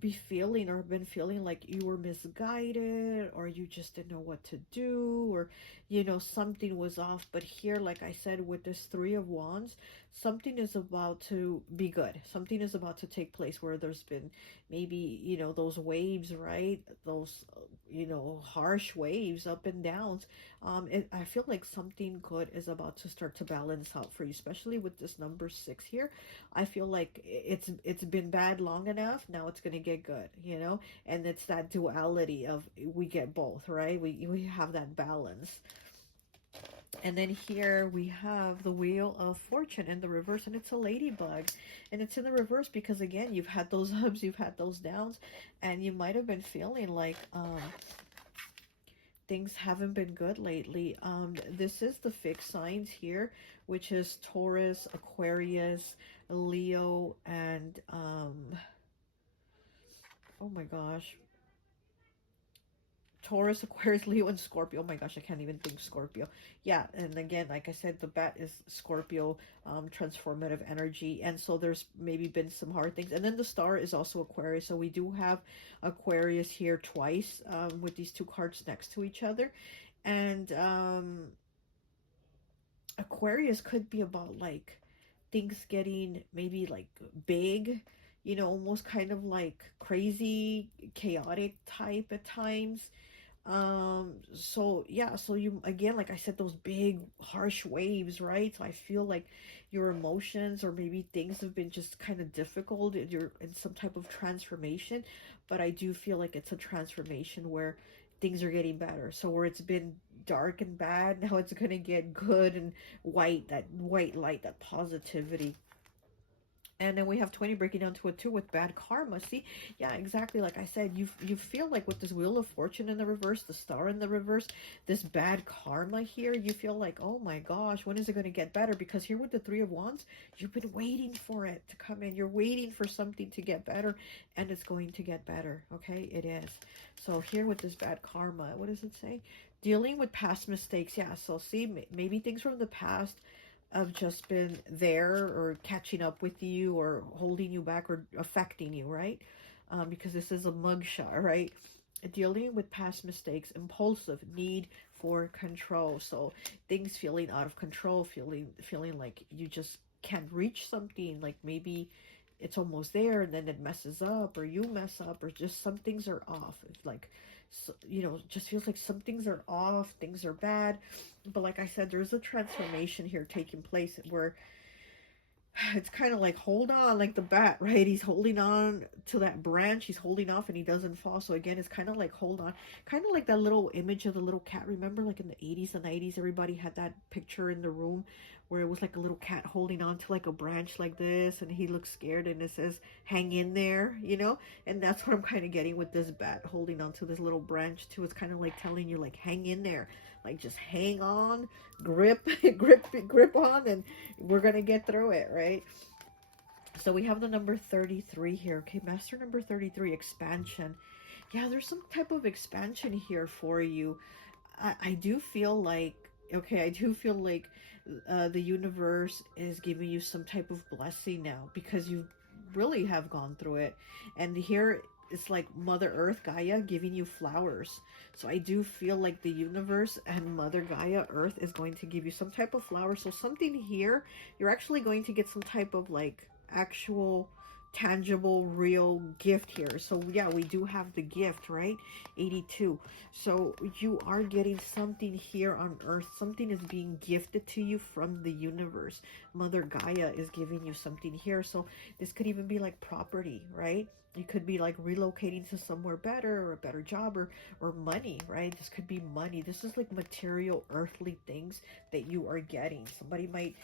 be feeling, or been feeling like you were misguided, or you just didn't know what to do, or you know, something was off. But here, like I said, with this 3 of Wands, something is about to be good. Something is about to take place, where there's been maybe, you know, those waves, right? Those you know, harsh waves, up and downs. I feel like something good is about to start to balance out for you, especially with this number 6 here. I feel like it's been bad long enough. Now it's going to get good, you know. And it's that duality of, we get both, right? We have that balance. And then here we have the Wheel of Fortune in the reverse, and it's a ladybug. And it's in the reverse because, again, you've had those ups, you've had those downs, and you might have been feeling like things haven't been good lately. This is the fixed signs here, which is Taurus, Aquarius, Leo, and oh my gosh, Taurus, Aquarius, Leo, and Scorpio. Oh my gosh, I can't even think Scorpio. Yeah, and again, like I said, the bat is Scorpio, transformative energy. And so there's maybe been some hard things. And then the Star is also Aquarius. So we do have Aquarius here twice, with these two cards next to each other. And Aquarius could be about like things getting maybe like big, you know, almost kind of like crazy, chaotic type at times. So yeah, so you, again, like I said, those big harsh waves, right? So I feel like your emotions, or maybe things have been just kind of difficult, you're in some type of transformation. But I do feel like it's a transformation where things are getting better. So where it's been dark and bad, now it's gonna get good and white, that white light, that positivity. And then we have 20 breaking down to a 2 with bad karma. See, yeah, exactly. Like I said, you feel like with this Wheel of Fortune in the reverse, the Star in the reverse, this bad karma here, you feel like, oh my gosh, when is it going to get better? Because here with the 3 of Wands, you've been waiting for it to come in. You're waiting for something to get better, and it's going to get better. Okay, it is. So here with this bad karma, what does it say? Dealing with past mistakes. Yeah, so see, maybe things from the past have just been there or catching up with you or holding you back or affecting you, right? Because this is a mugshot, right? Dealing with past mistakes, impulsive, need for control. So things feeling out of control, feeling like you just can't reach something, like maybe it's almost there and then it messes up, or you mess up, or just some things are off. It's like, so, you know, just feels like some things are off, things are bad. But like I said, there's a transformation here taking place where it's kind of like, hold on, like the bat, right? He's holding on to that branch, he's holding off and he doesn't fall. So again, it's kind of like, hold on, kind of like that little image of the little cat. Remember, like in the 80s and 90s, everybody had that picture in the room where it was like a little cat holding on to like a branch like this, and he looks scared and it says, hang in there, you know? And that's what I'm kind of getting with this bat holding on to this little branch too. It's kind of like telling you, like, hang in there, like just hang on, grip grip on, and we're gonna get through it, right? So we have the number 33 here. Okay, master number 33, expansion. Yeah, there's some type of expansion here for you. I do feel like, okay, I do feel like the universe is giving you some type of blessing now, because you really have gone through it. And here it's like Mother Earth, Gaia, giving you flowers. So I do feel like the universe and Mother Gaia, Earth, is going to give you some type of flower. So something here, you're actually going to get some type of like actual tangible real gift here. So yeah, we do have the gift, right? 82. So you are getting something here on Earth. Something is being gifted to you from the universe. Mother Gaia is giving you something here. So this could even be like property, right? You could be like relocating to somewhere better, or a better job, or money, right? This could be money. This is like material earthly things that you are getting. Somebody might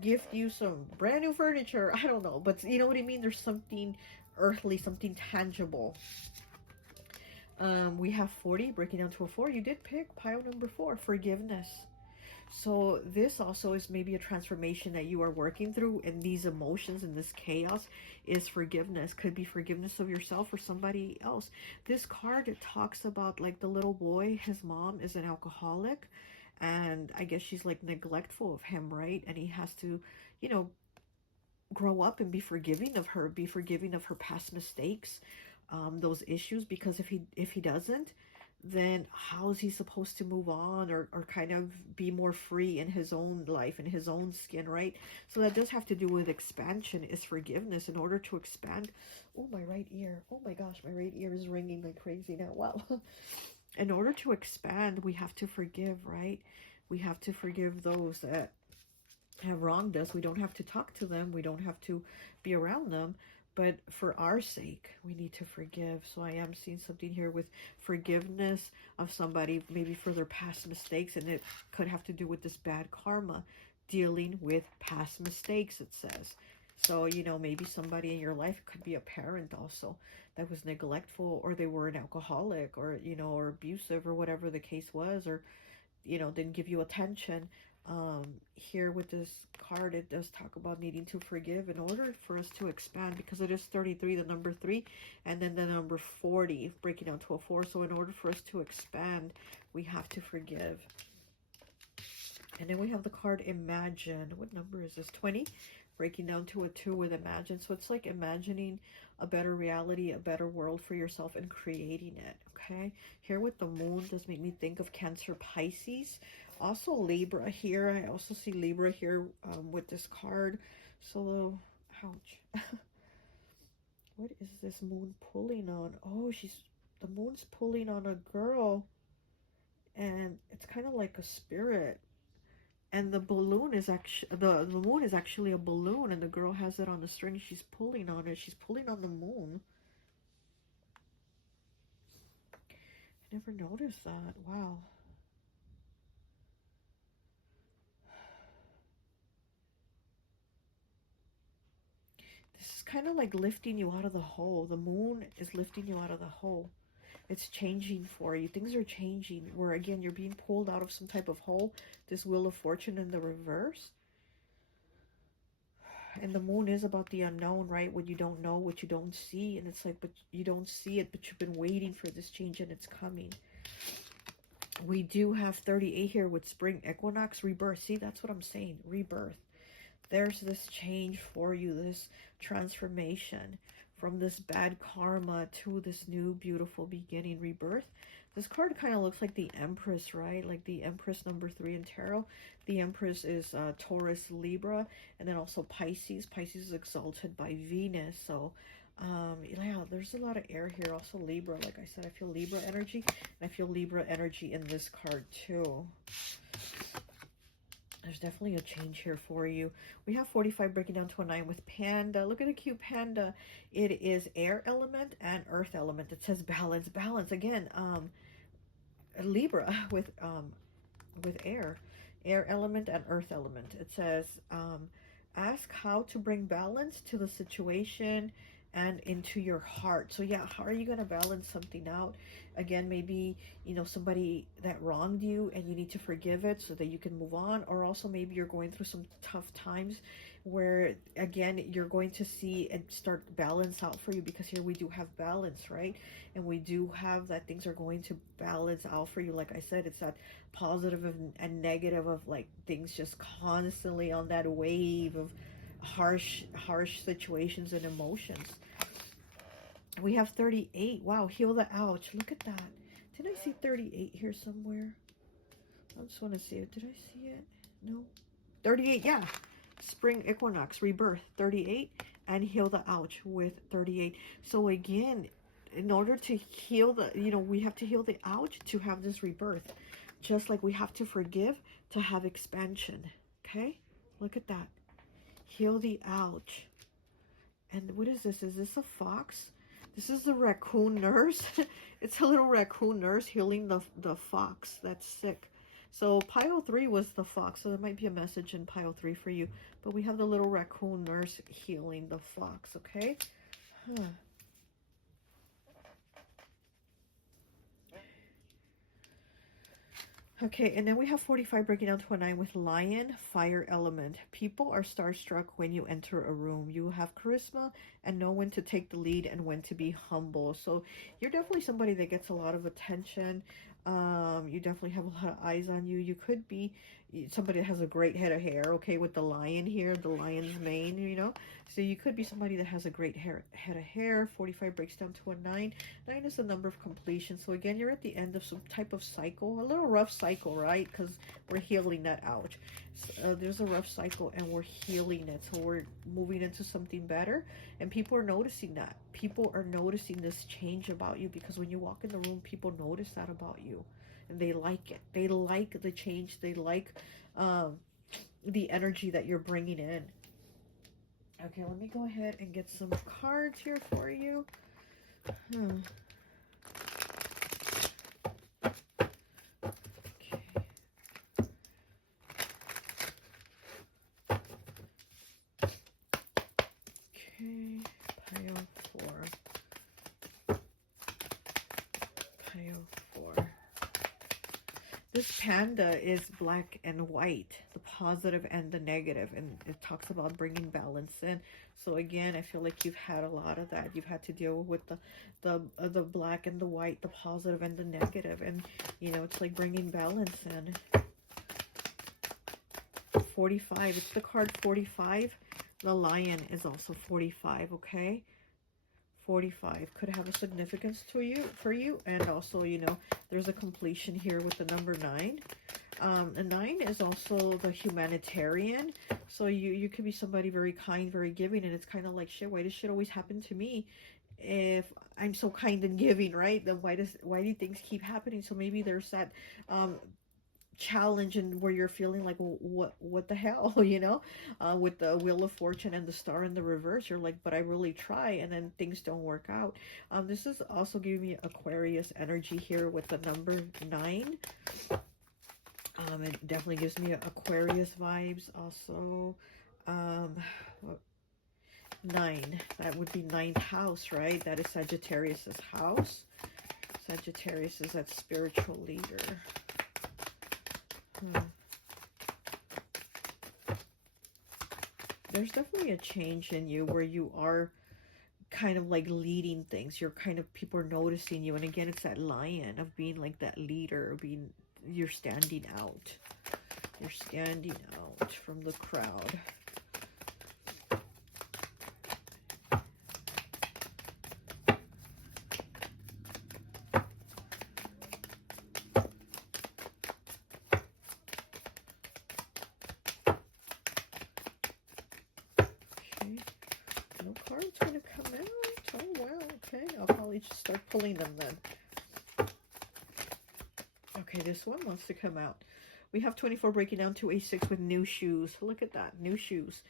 gift you some brand new furniture, I don't know, but you know what I mean. There's something earthly, something tangible. We have 40 breaking down to a 4. You did pick pile number 4, forgiveness. So this also is maybe a transformation that you are working through, and these emotions and this chaos is forgiveness. Could be forgiveness of yourself or somebody else. This card, it talks about like the little boy, his mom is an alcoholic, and I guess she's like neglectful of him, right? And he has to, you know, grow up and be forgiving of her, be forgiving of her past mistakes, those issues, because if he doesn't, then how is he supposed to move on, or kind of be more free in his own life, in his own skin, right? So that does have to do with expansion, is forgiveness. In order to expand, oh, my right ear, oh my gosh, my right ear is ringing like crazy now. Wow. In order to expand, we have to forgive, right? We have to forgive those that have wronged us. We don't have to talk to them. We don't have to be around them. But for our sake, we need to forgive. So I am seeing something here with forgiveness of somebody, maybe for their past mistakes. And it could have to do with this bad karma, dealing with past mistakes, it says. So, you know, maybe somebody in your life, could be a parent also, that was neglectful, or they were an alcoholic, or, you know, or abusive, or whatever the case was, or, you know, didn't give you attention. Here with this card, it does talk about needing to forgive in order for us to expand, because it is 33, the number 3, and then the number 40, breaking down to a 4. So in order for us to expand, we have to forgive. And then we have the card Imagine. What number is this? 20, breaking down to a 2 with Imagine. So it's like imagining a better reality, a better world for yourself, and creating it, okay? Here with the Moon does make me think of Cancer, Pisces. Also Libra here. I also see Libra here with this card. So, ouch. What is this Moon pulling on? Oh, the Moon's pulling on a girl. And it's kind of like a spirit. And the balloon is actually, the moon is actually a balloon, and the girl has it on the string. She's pulling on it. She's pulling on the moon. I never noticed that. Wow. This is kind of like lifting you out of the hole. The moon is lifting you out of the hole. It's changing for you. Things are changing, where again, you're being pulled out of some type of hole. This Wheel of Fortune in the reverse. And the moon is about the unknown, right? What you don't know, what you don't see. And it's like, but you don't see it, but you've been waiting for this change, and it's coming. We do have 38 here with spring equinox rebirth. See, that's what I'm saying, rebirth. There's this change for you, this transformation from this bad karma to this new beautiful beginning, rebirth. This card kind of looks like the Empress, right? Like the Empress number 3 in tarot. The Empress is Taurus, Libra, and then also Pisces. Pisces is exalted by Venus. So yeah, there's a lot of air here. Also Libra, like I said, I feel Libra energy, and I feel Libra energy in this card too. There's definitely a change here for you. We have 45 breaking down to a 9 with panda. Look at the cute panda. It is air element and earth element. It says balance, balance. Again, Libra with air element and earth element. It says ask how to bring balance to the situation and into your heart. So yeah, how are you going to balance something out? Again, maybe, you know, somebody that wronged you and you need to forgive it so that you can move on. Or also maybe you're going through some tough times where, again, you're going to see and start balance out for you, because here we do have balance, right? And we do have that things are going to balance out for you. Like I said, it's that positive and negative of like things just constantly on that wave of harsh situations and emotions. We have 38. Wow, heal the ouch. Look at that. Did I see 38 here somewhere? I just want to see it. Did I see it? No. 38, yeah. Spring equinox, rebirth, 38, and heal the ouch with 38. So again, in order to heal the, you know, we have to heal the ouch to have this rebirth. Just like we have to forgive to have expansion. Okay? Look at that. Heal the ouch. And what is this? Is this a fox? This is the raccoon nurse. It's a little raccoon nurse healing the fox that's sick. So pile 3 was the fox. So there might be a message in pile 3 for you. But we have the little raccoon nurse healing the fox. Okay? Huh. Okay, and then we have 45 breaking down to a 9 with lion, fire element. People are starstruck when you enter a room. You have charisma and know when to take the lead and when to be humble. So you're definitely somebody that gets a lot of attention. You definitely have a lot of eyes on you. You could be somebody that has a great head of hair, okay, with the lion here, the lion's mane, you know. So you could be somebody that has a great head of hair. 45 breaks down to a 9. 9 is the number of completion. So again, you're at the end of some type of cycle, a little rough cycle, right? Because we're healing that ouch. So, there's a rough cycle and we're healing it. So we're moving into something better. And people are noticing that. People are noticing this change about you, because when you walk in the room, people notice that about you. And they like it. They like the change. They like the energy that you're bringing in. Okay, let me go ahead and get some cards here for you. Okay. Okay, pile 4. Pile 4. This panda is black and white, the positive and the negative, and it talks about bringing balance in. So again, I feel like you've had a lot of that. You've had to deal with the black and the white, the positive and the negative, and you know, it's like bringing balance in. 45. It's the card 45. The lion is also 45. Okay. 45 could have a significance to you, for you, and also, you know, there's a completion here with the number 9. And 9 is also the humanitarian, so you could be somebody very kind, very giving, and it's kind of like, shit, why does shit always happen to me if I'm so kind and giving, right? Then why do things keep happening? So maybe there's that challenge and where you're feeling like, well, what the hell, you know, with the Wheel of Fortune and the star in the reverse, you're like, but I really try, and then things don't work out. This is also giving me Aquarius energy here with the number 9. It definitely gives me Aquarius vibes. Also 9, that would be 9th house, right? That is Sagittarius's house. Sagittarius is that spiritual leader. There's definitely a change in you where you are kind of like leading things. You're kind of, people are noticing you. And again, it's that lion of being like that leader, being you're standing out. You're standing out from the crowd. No cards going to come out. Oh, wow. Okay. I'll probably just start pulling them then. Okay, this one wants to come out. We have 24 breaking down to a 6 with new shoes. Look at that. New shoes.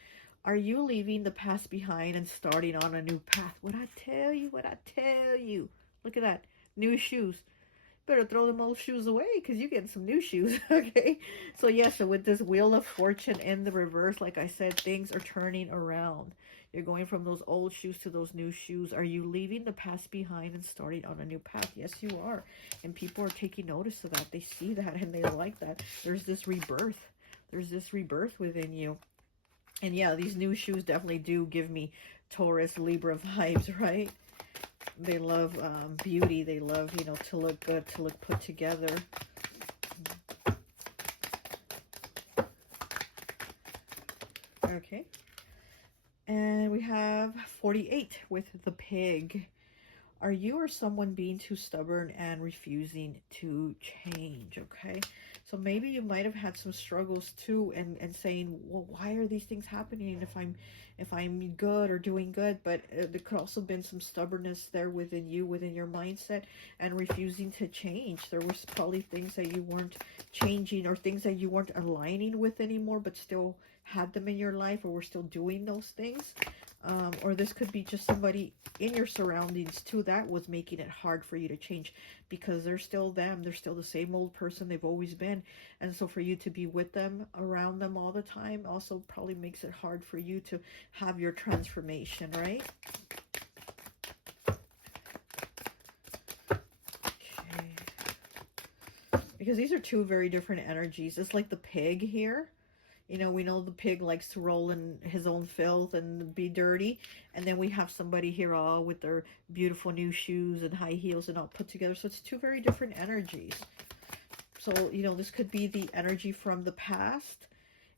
Are you leaving the past behind and starting on a new path? What I tell you, what I tell you. Look at that. New shoes. Better throw them old shoes away because you're getting some new shoes. Okay. So, yeah. So, with this Wheel of Fortune in the reverse, like I said, things are turning around. You're going from those old shoes to those new shoes. Are you leaving the past behind and starting on a new path? Yes, you are. And people are taking notice of that. They see that and they like that. There's this rebirth. There's this rebirth within you. And yeah, these new shoes definitely do give me Taurus, Libra vibes, right? They love beauty. They love, you know, to look good, to look put together. Okay. And we have 48 with the pig. Are you or someone being too stubborn and refusing to change? Okay. So maybe you might have had some struggles too and saying, well, why are these things happening if I'm good or doing good? But there could also been some stubbornness there within you, within your mindset, and refusing to change. There was probably things that you weren't changing or things that you weren't aligning with anymore, but still had them in your life, or were still doing those things. Or this could be just somebody in your surroundings too that was making it hard for you to change, because they're still them. They're still the same old person they've always been. And so for you to be with them, around them all the time, also probably makes it hard for you to have your transformation, right? Okay. Because these are two very different energies. It's like the pig here. You know, we know the pig likes to roll in his own filth and be dirty. And then we have somebody here all with their beautiful new shoes and high heels and all put together. So it's two very different energies. So, you know, this could be the energy from the past.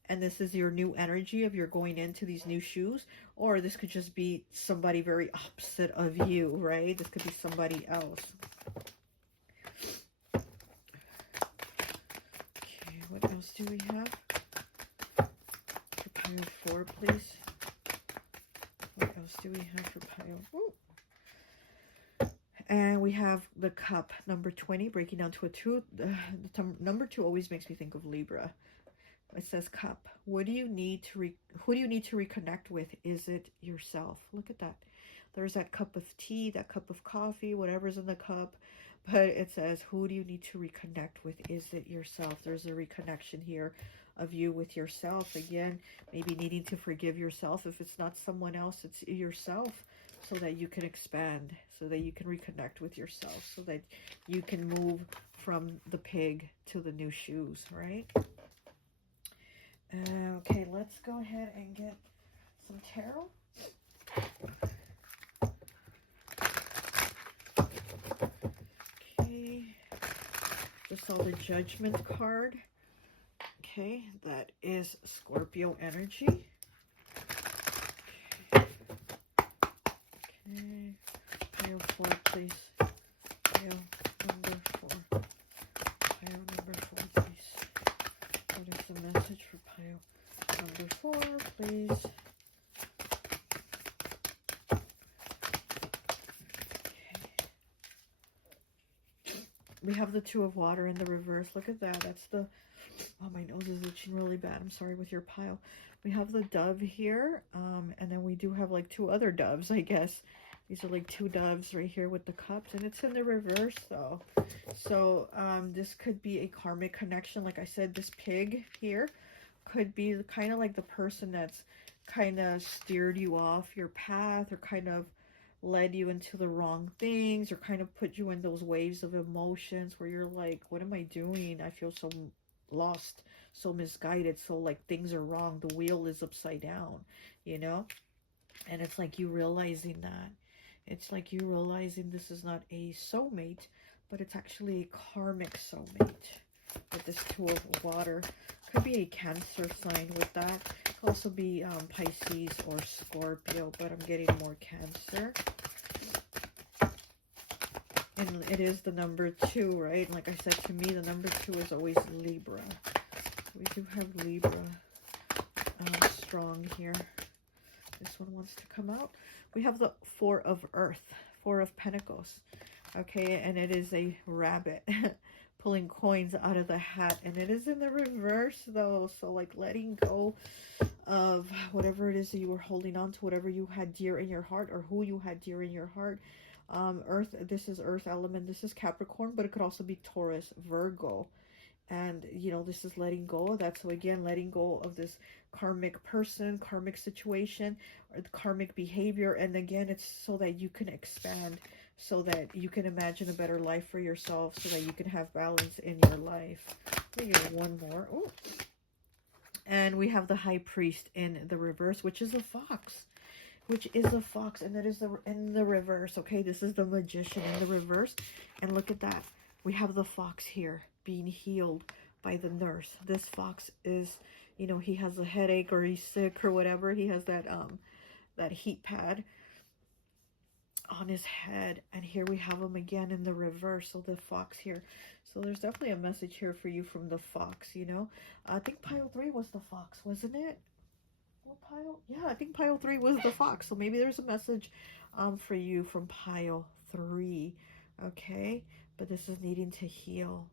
And this is your new energy of you're going into these new shoes. Or this could just be somebody very opposite of you, right? This could be somebody else. Okay, what else do we have? Pile 4, please. What else do we have for pile? Ooh. And we have the cup, number 20, breaking down to a 2. Number 2 always makes me think of Libra. It says cup. What do you need to who do you need to reconnect with? Is it yourself? Look at that. There's that cup of tea, that cup of coffee, whatever's in the cup. But it says, who do you need to reconnect with? Is it yourself? There's a reconnection here of you with yourself. Again, maybe needing to forgive yourself. If it's not someone else, it's yourself, so that you can expand, so that you can reconnect with yourself, so that you can move from the pig to the new shoes, right? Okay, let's go ahead and get some tarot. Okay, just saw the Judgment card. Okay, that is Scorpio energy. Okay, pile 4, please. Pile number 4. Pile number 4, please. What is the message for pile number 4, please? We have the 2 of water in the reverse. Look at that. That's the... Oh, my nose is itching really bad. I'm sorry with your pile. We have the dove here. And then we do have like 2 other doves, I guess. These are like 2 doves right here with the cups. And it's in the reverse, though. So this could be a karmic connection. Like I said, this pig here could be kind of like the person that's kind of steered you off your path, or kind of led you into the wrong things, or kind of put you in those waves of emotions where you're like, what am I doing? I feel so lost, so misguided, so like things are wrong, the wheel is upside down, you know. And it's like you realizing that. It's like you realizing this is not a soulmate, but it's actually a karmic soulmate. with this Two of Water. Could be a Cancer sign with that. Could also be Pisces or Scorpio, but I'm getting more Cancer. And it is the number 2, right? And like I said, to me, the number 2 is always Libra. We do have Libra strong here. This one wants to come out. We have the Four of Earth, Four of Pentacles. Okay, and it is a rabbit pulling coins out of the hat. And it is in the reverse, though. So, like, letting go of whatever it is that you were holding on to, whatever you had dear in your heart, or who you had dear in your heart. Earth, this is Earth element. This is Capricorn, but it could also be Taurus, Virgo. And, you know, this is letting go of that. So, again, letting go of this karmic person, karmic situation, or the karmic behavior. And, again, it's so that you can expand, so that you can imagine a better life for yourself, so that you can have balance in your life. Let me get one more. Ooh. And we have the High Priest in the reverse, which is a fox. Which is a fox, and that is in the reverse. Okay, this is the Magician in the reverse. And look at that. We have the fox here being healed by the nurse. This fox is, you know, he has a headache or he's sick or whatever. He has that that heat pad on his head, and here we have him again in the reverse. So the fox here. So there's definitely a message here for you from the fox, you know. I think pile 3 was the fox, wasn't it? What pile? Yeah, I think pile 3 was the fox. So maybe there's a message for you from pile 3. Okay, but this is needing to heal.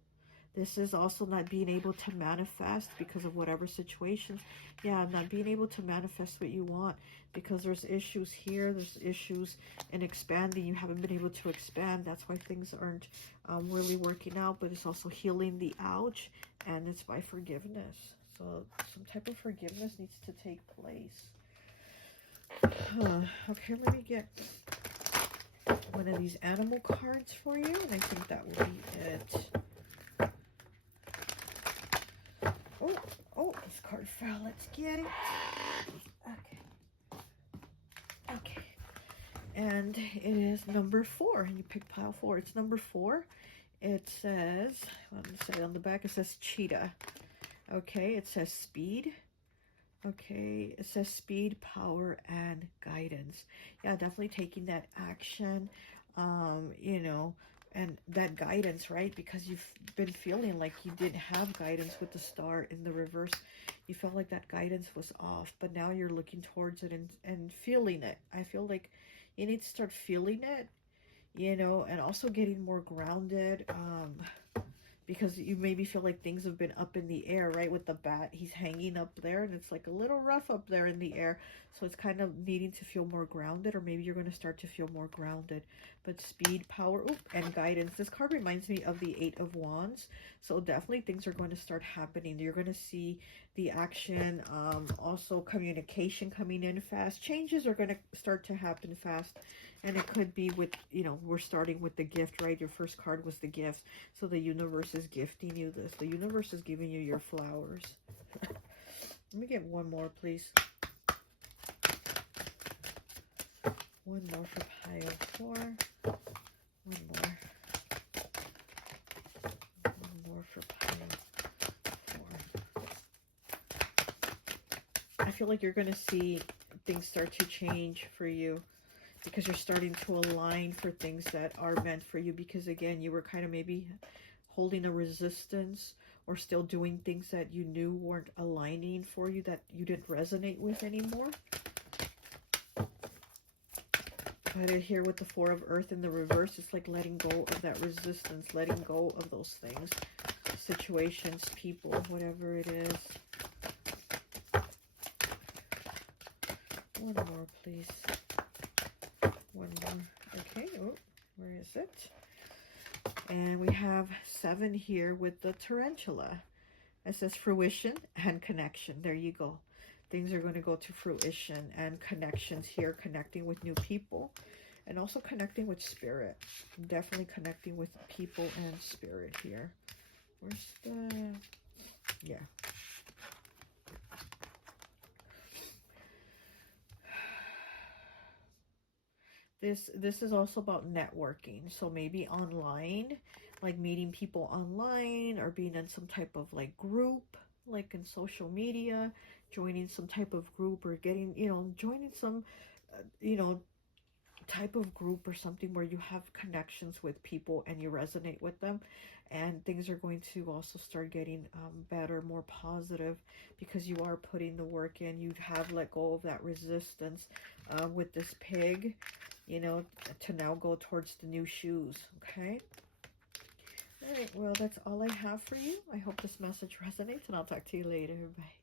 This is also not being able to manifest because of whatever situation. Yeah, not being able to manifest what you want because there's issues here. There's issues in expanding. You haven't been able to expand. That's why things aren't really working out. But it's also healing the ouch, and it's by forgiveness. So some type of forgiveness needs to take place. Okay, let me get one of these animal cards for you. And I think that will be it. Oh, this card fell. Let's get it. Okay. And it is number 4. And you pick pile 4. It's number 4. It says, let me say on the back, it says cheetah. Okay, it says speed. Okay, it says speed, power, and guidance. Yeah, definitely taking that action, you know, and that guidance, right? Because you've been feeling like you didn't have guidance with the star in the reverse. You felt like that guidance was off, but now you're looking towards it and feeling it. I feel like you need to start feeling it, you know, and also getting more grounded, because you maybe feel like things have been up in the air, right? With the bat, he's hanging up there, and it's like a little rough up there in the air. So it's kind of needing to feel more grounded, or maybe you're going to start to feel more grounded. But speed, power, and guidance. This card reminds me of the 8 of Wands. So definitely things are going to start happening. You're going to see the action, also communication coming in fast. Changes are going to start to happen fast. And it could be with, you know, we're starting with the gift, right? Your first card was the gift. So the universe is gifting you this. The universe is giving you your flowers. Let me get one more, please. One more for pile 4. One more. One more for pile 4. I feel like you're going to see things start to change for you, because you're starting to align for things that are meant for you. Because again, you were kind of maybe holding a resistance or still doing things that you knew weren't aligning for you, that you didn't resonate with anymore. But here with the 4 of Earth in the reverse, it's like letting go of that resistance, letting go of those things, situations, people, whatever it is. One more, please. One more. Okay, oh, where is it? And we have 7 here with the tarantula. It says fruition and connection. There you go. Things are going to go to fruition and connections here, connecting with new people and also connecting with spirit. Definitely connecting with people and spirit here. Where's the... Yeah. This is also about networking. So maybe online, like meeting people online, or being in some type of like group, like in social media, joining some type of group, or getting, joining some, type of group or something where you have connections with people and you resonate with them, and things are going to also start getting better, more positive, because you are putting the work in. You have let go of that resistance with this pig, to now go towards the new shoes. Okay. All right, well, that's all I have for you. I hope this message resonates, and I'll talk to you later. Bye.